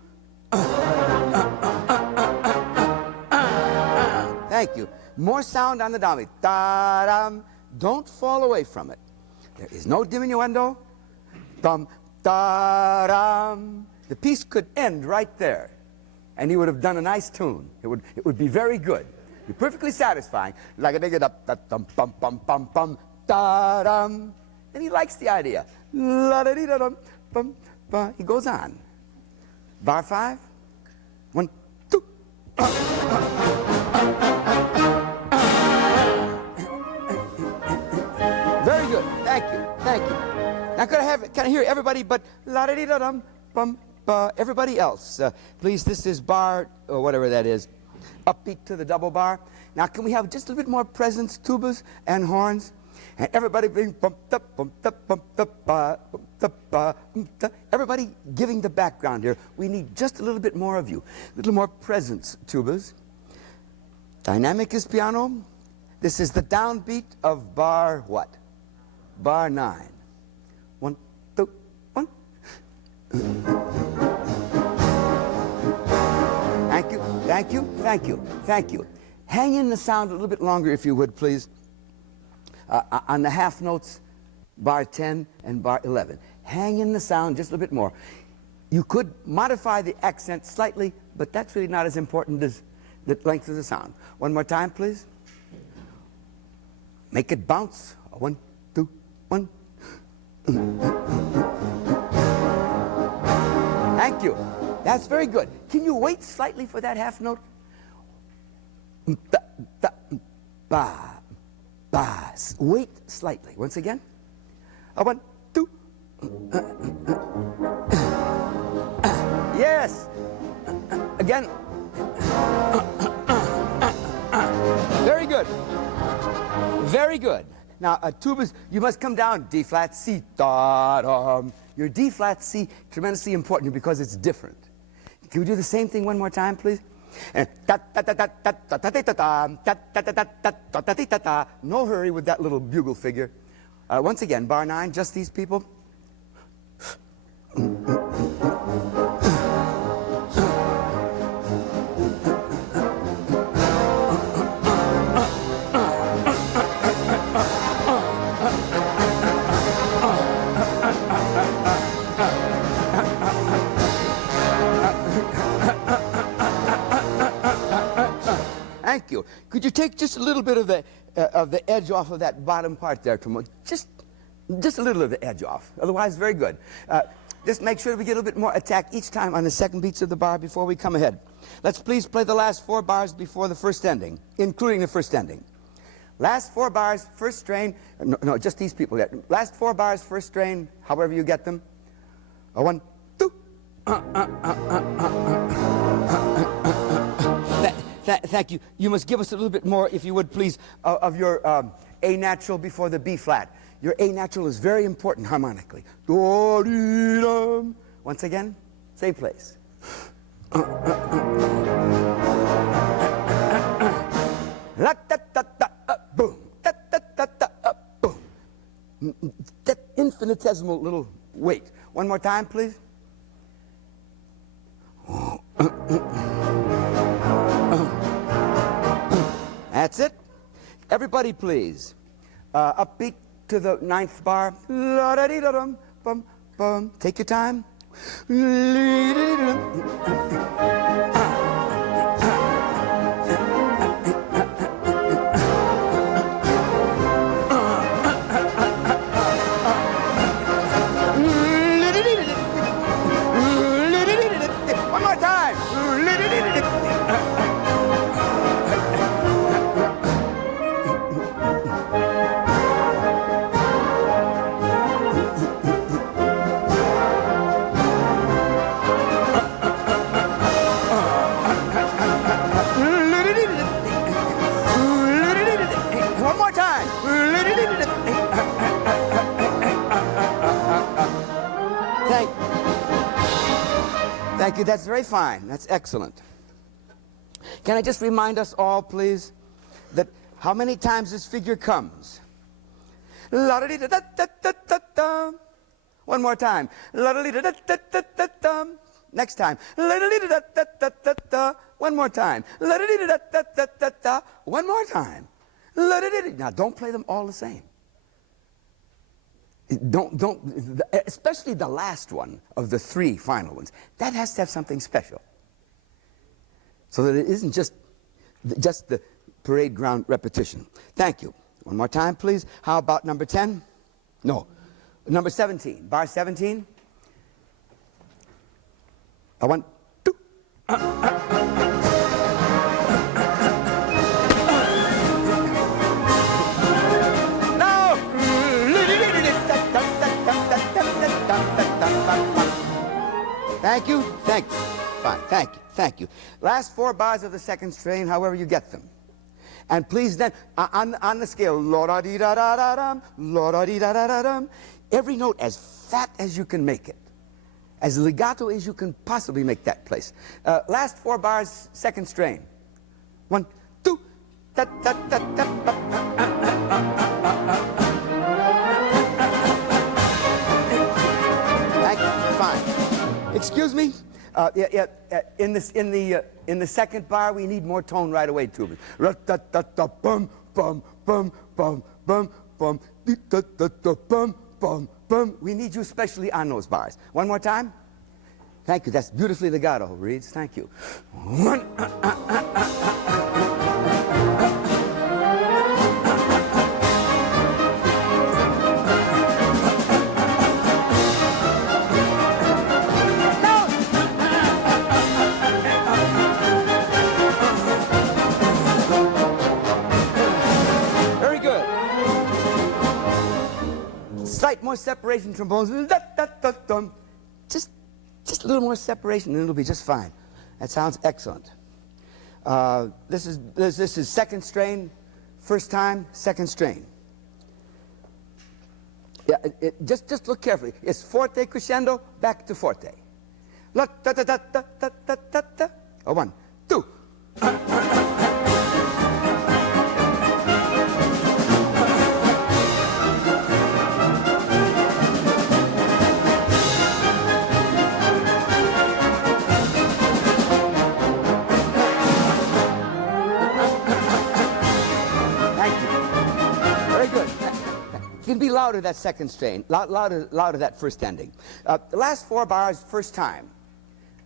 Thank you. More sound on the dami. Da-dum. Don't fall away from it. There is no diminuendo. Dum, da-dum. The piece could end right there, and he would have done a nice tune. It would be very good. Be perfectly satisfying. Like a dig up, dum, bum, bum, bum, bum, da-dum. And he likes the idea. La-da-dee-da-dum, bum, bum. He goes on. Bar 5. 1, 2. Very good. Thank you. Thank you. Now, can I hear everybody but la-da-dee-da-dum, bum, everybody else? Please, this is bar, or whatever that is, upbeat to the double bar. Now, can we have just a little bit more presence, tubas and horns? And everybody being bumped up, bumped up, bumped up, bumped up, bumped up. Everybody giving the background here. We need just a little bit more of you. A little more presence, tubas. Dynamic is piano. This is the downbeat of bar what? Bar 9. 1, 2, 1. Thank you, thank you, thank you, thank you. Hang in the sound a little bit longer, if you would, please. On the half notes, bar 10 and bar 11. Hang in the sound just a little bit more. You could modify the accent slightly, but that's really not as important as the length of the sound. One more time, please. Make it bounce. 1, 2, 1. Thank you. That's very good. Can you wait slightly for that half note? Ba. Ba. Wait slightly. Once again. 1, 2. Yes. Again. Very good. Very good. Now, tubas, you must come down. D flat C. Da-dum. Your D flat C, tremendously important because it's different. Can we do the same thing one more time, please? No hurry with that little bugle figure. Once again, bar 9, just these people. Thank you. Could you take just a little bit of the edge off of that bottom part there, Tomo? Just a little of the edge off. Otherwise, very good. Just make sure we get a little bit more attack each time on the second beats of the bar before we come ahead. Let's please play the last 4 bars before the first ending, including the first ending. Last 4 bars, first strain. No, just these people there. Last 4 bars, first strain, however you get them. 1, 2. Thank you. You must give us a little bit more, if you would, please, of your A natural before the B flat. Your A natural is very important harmonically. Once again, same place. Boom. Boom. That infinitesimal little weight. One more time, please. That's it. Everybody, please. Upbeat to the 9th bar. Take your time. One more time. One more time. Thank you. That's very fine. That's excellent. Can I just remind us all, please, that how many times this figure comes? One more time. Next time. One more time. One more time. Now, don't play them all the same. Especially the last one of the 3 final ones. That has to have something special. So that it isn't just the parade ground repetition. Thank you. One more time, please. How about number 10? No. Number 17. Bar 17. 1, 2. Thank you. Thank you. Fine. Thank you. Thank you. Last 4 bars of the second strain, however you get them. And please then, on the scale, lo-da-dee-da-da-da-dum, lo-da-dee-da-da-da-dum, every note as fat as you can make it. As legato as you can possibly make that place. Last 4 bars, second strain. 1, 2. Thank you. Fine. Excuse me. In the second bar, we need more tone right away, too. Bum bum bum bum bum bum bum bum bum. We need you especially on those bars. One more time. Thank you. That's beautifully legato, Reeds. Thank you. Slight more separation, trombones. Just a little more separation, and it'll be just fine. That sounds excellent. This is second strain, first time, second strain. Yeah, just look carefully. It's forte crescendo, back to forte. 1, 2. You can be louder that second strain, louder that first ending. The last 4 bars, first time.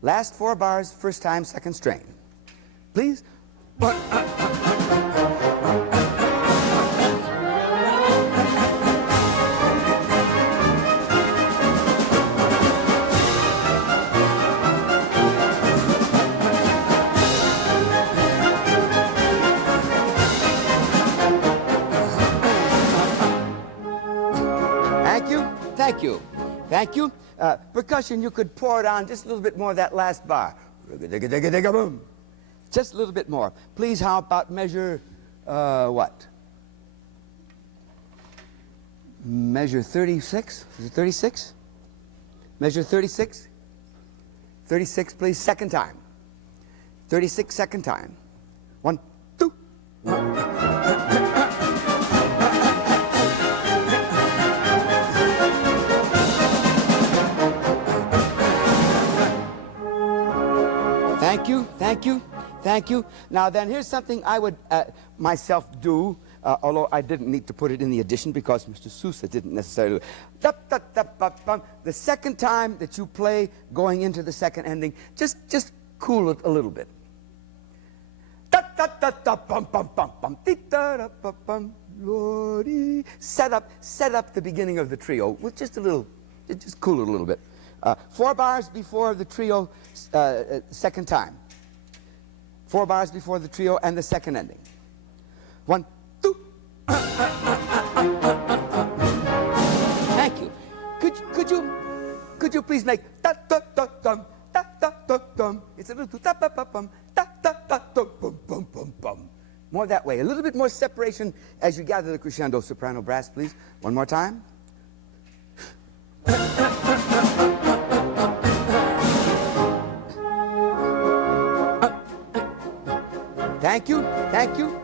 Last 4 bars, first time, second strain. Please. 1, Thank you. Thank you. Percussion, you could pour it on just a little bit more of that last bar. Boom. Just a little bit more. Please, how about measure, what? Measure 36? Is it 36? Measure 36? 36, please, second time. 36, second time. 1, 2. Thank you, thank you, thank you. Now then, here's something I would myself do, although I didn't need to put it in the addition because Mr. Sousa didn't necessarily. The second time that you play going into the second ending, just cool it a little bit. Set up the beginning of the trio with just a little, just cool it a little bit. 4 bars before the trio, second time. 4 bars before the trio and the second ending. 1, 2. Thank you. Could you please make da da da dum da da da dum? It's a little da da da bum da da da da bum bum bum bum. More that way. A little bit more separation as you gather the crescendo. Soprano brass, please. One more time. Thank you, thank you.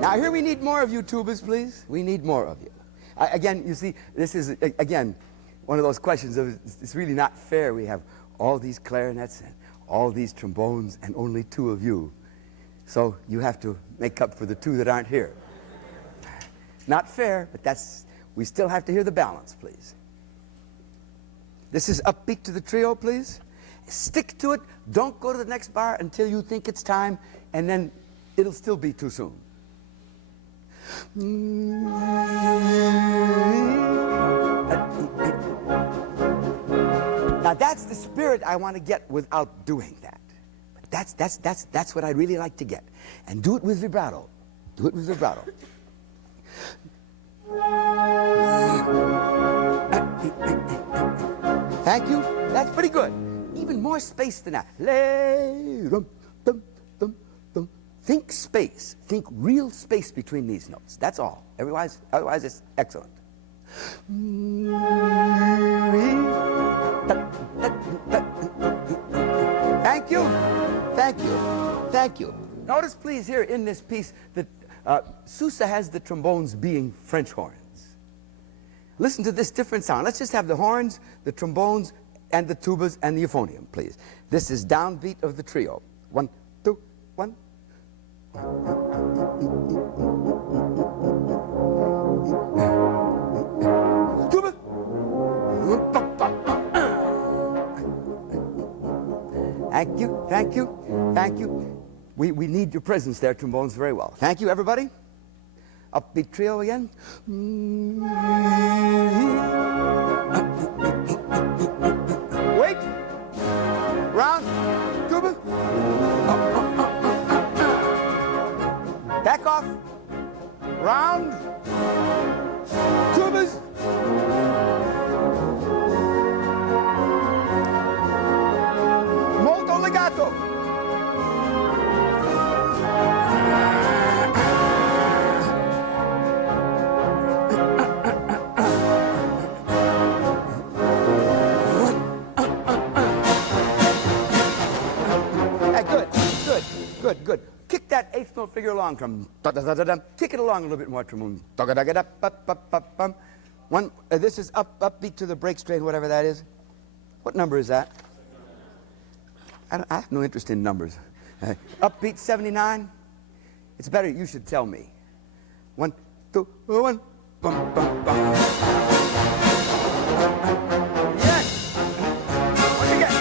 Now here we need more of you tubas, please. We need more of you. Again, you see, this is, again, one of those questions of, it's really not fair. We have all these clarinets and all these trombones and only 2 of you. So you have to make up for the 2 that aren't here. Not fair, but we still have to hear the balance, please. This is upbeat to the trio, please. Stick to it. Don't go to the next bar until you think it's time, and then it'll still be too soon. Now that's the spirit I want to get without doing that. But that's what I really like to get. And do it with vibrato. Do it with vibrato. Thank you. That's pretty good. Even more space than that. Think space. Think real space between these notes. That's all. Otherwise it's excellent. Thank you. Thank you. Thank you. Notice, please, here in this piece that Sousa has the trombones being French horns. Listen to this different sound. Let's just have the horns, the trombones, and the tubas and the euphonium, please. This is downbeat of the trio. 1, 2, 1. Tuba. Thank you, thank you, thank you. We need your presence there, trombones, very well. Thank you, everybody. Upbeat trio again. Wait. Round. Tuba. Back off. Round. Tubas. Molto legato. Good. Kick that 8th note figure along, drum. Kick it along a little bit more, trombone. This is upbeat to the break strain, whatever that is. What number is that? I have no interest in numbers. Upbeat 79. It's better you should tell me. 1, 2, 1. Bum, bum, bum. Yes. Once again.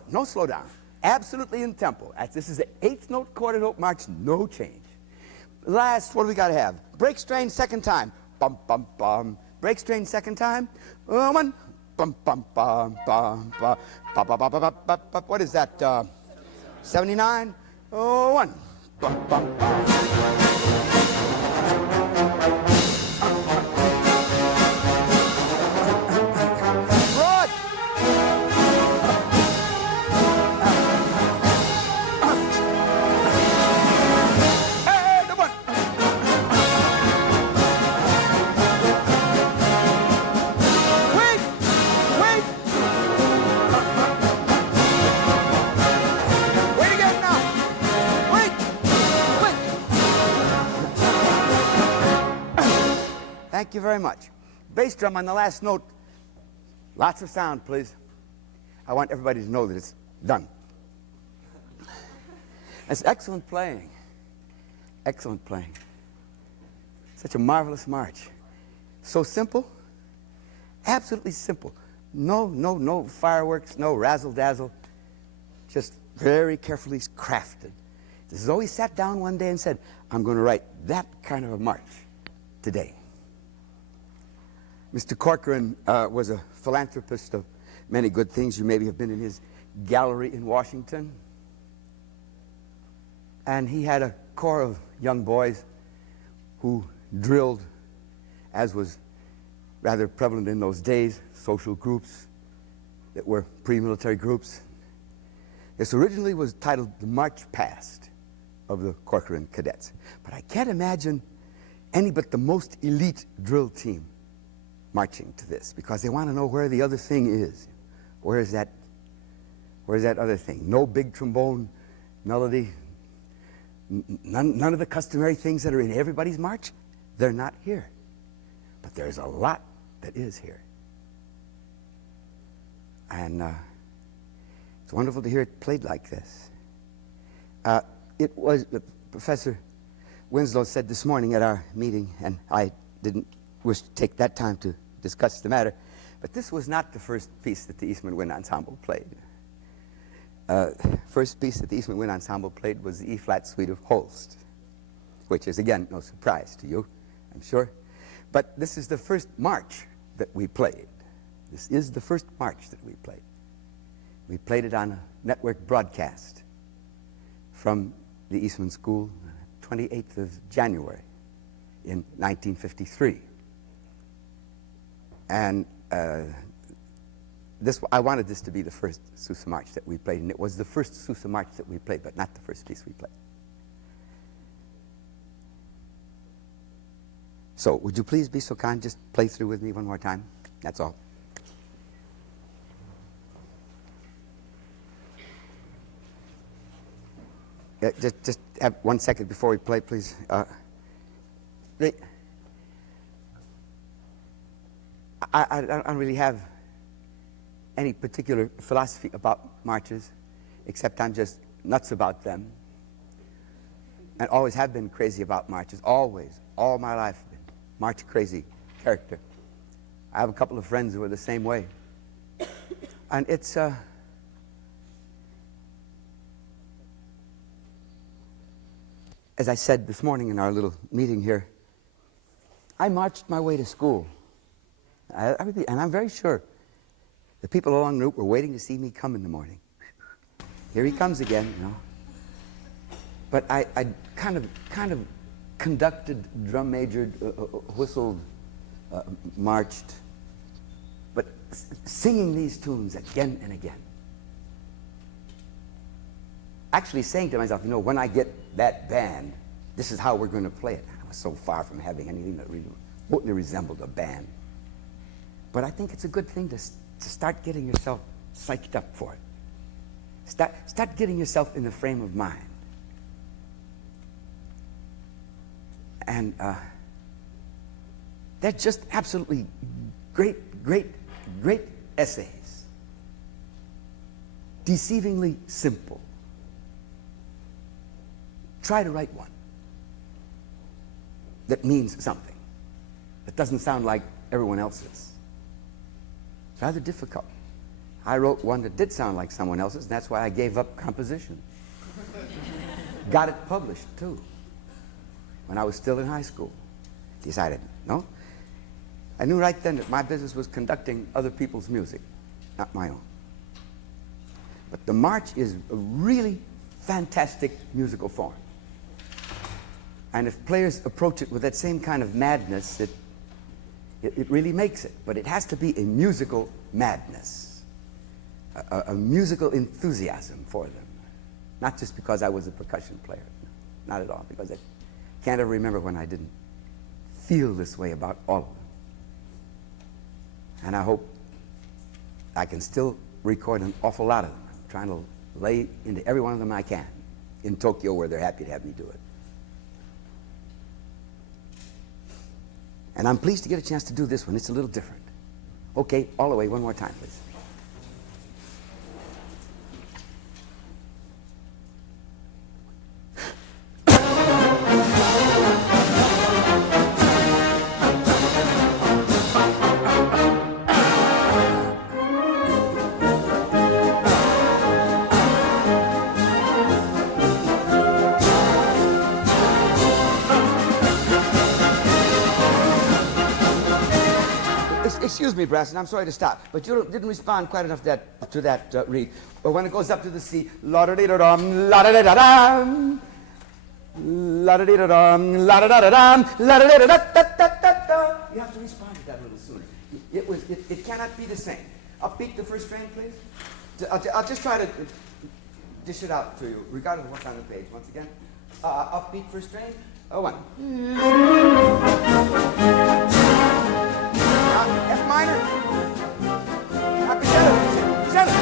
down, no slow down. Absolutely in tempo. This is the 8th note, quarter note march, no change. Last, what do we got to have? Break strain second time. Bum, bum, bum. Break strain second time. One. Bum, bum, bum, bum, bum. Ba, ba, ba, ba, ba, ba, ba. What is that? 79. One. Bum, bum, bum. Thank you very much. Bass drum on the last note. Lots of sound, please. I want everybody to know that it's done. That's excellent playing. Excellent playing. Such a marvelous march. So simple. Absolutely simple. No fireworks, no razzle-dazzle. Just very carefully crafted. Zoe sat down one day and said, I'm going to write that kind of a march today. Mr. Corcoran was a philanthropist of many good things. You maybe have been in his gallery in Washington. And he had a corps of young boys who drilled, as was rather prevalent in those days, social groups that were pre-military groups. This originally was titled the March Past of the Corcoran Cadets. But I can't imagine any but the most elite drill team marching to this, because they want to know where the other thing is. Where's that other thing? No big trombone melody, none of the customary things that are in everybody's march. They're not here. But there's a lot that is here. And it's wonderful to hear it played like this. It was, Professor Winslow said this morning at our meeting, and I didn't wish to take that time to discuss the matter, but this was not the first piece that the Eastman Wind Ensemble played. First piece that the Eastman Wind Ensemble played was the E-flat Suite of Holst, which is, again, no surprise to you, I'm sure. But this is the first march that we played. This is the first march that we played. We played it on a network broadcast from the Eastman School, 28th of January in 1953. And I wanted this to be the first Sousa March that we played, and it was the first Sousa March that we played, but not the first piece we played. So, would you please be so kind, just play through with me one more time? That's all. Just have 1 second before we play, please. I don't really have any particular philosophy about marches, except I'm just nuts about them. And always have been crazy about marches, always, all my life, been march crazy character. I have a couple of friends who are the same way. And it's, as I said this morning in our little meeting here, I marched my way to school. And I'm very sure the people along the route were waiting to see me come in the morning. Here he comes again, you know. But I kind of conducted, drum majored, whistled, marched, but singing these tunes again and again. Actually saying to myself, you know, when I get that band, this is how we're going to play it. I was so far from having anything that really remotely resembled a band. But I think it's a good thing to start getting yourself psyched up for it. Start getting yourself in the frame of mind. And they're just absolutely great essays. Deceivingly simple. Try to write one that means something, that doesn't sound like everyone else's. It's rather difficult. I wrote one that did sound like someone else's, and that's why I gave up composition. Got it published, too, when I was still in high school. Decided, no. I knew right then that my business was conducting other people's music, not my own. But the march is a really fantastic musical form. And if players approach it with that same kind of madness, it really makes it. But it has to be a musical madness, a musical enthusiasm for them. Not just because I was a percussion player. Not at all, because I can't ever remember when I didn't feel this way about all of them. And I hope I can still record an awful lot of them. I'm trying to lay into every one of them I can in Tokyo, where they're happy to have me do it. And I'm pleased to get a chance to do this one. It's a little different. Okay, all the way, one more time, please. Excuse me, Brass, and I'm sorry to stop, but you didn't respond quite enough to that read. But when it goes up to the C, la-da-dee-da-dum, la-da-da-da-dum, la-da-dee-da-dum, la-da-da-da-dum, la-da-da-da-da-da-da-da. You have to respond to that a little sooner. It cannot be the same. Upbeat the first strain, please. I'll just try to dish it out to you, regardless of what's on the page. Once again, upbeat first strain. One. F minor. Shut up.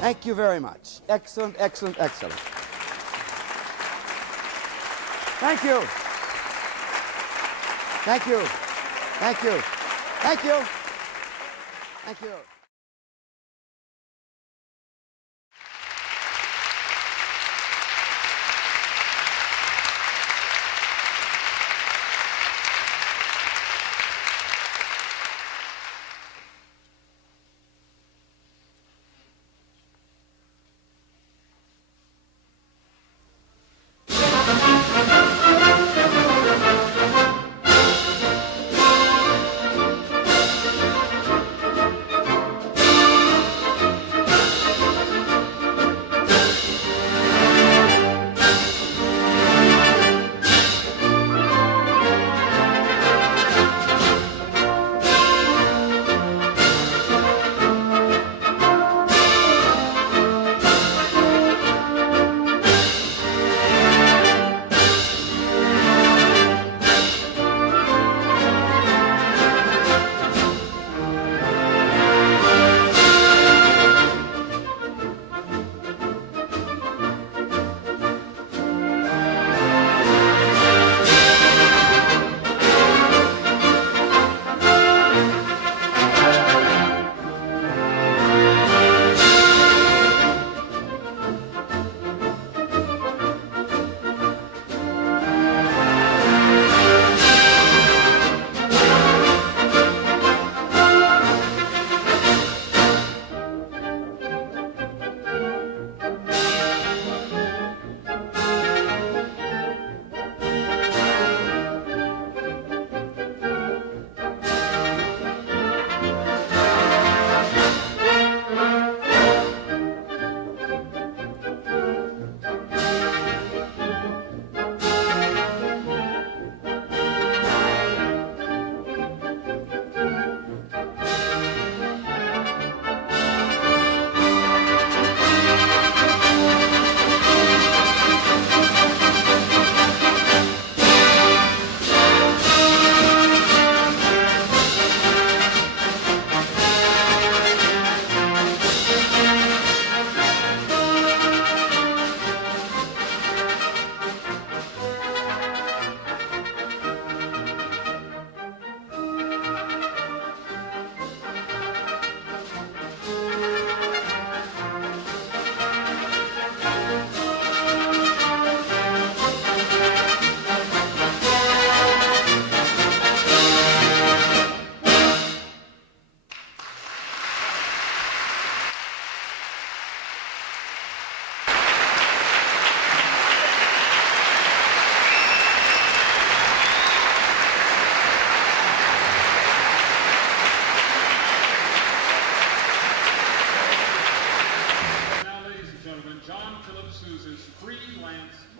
Thank you very much. Excellent, excellent, excellent. Thank you. Thank you. Thank you. Thank you. Thank you. plants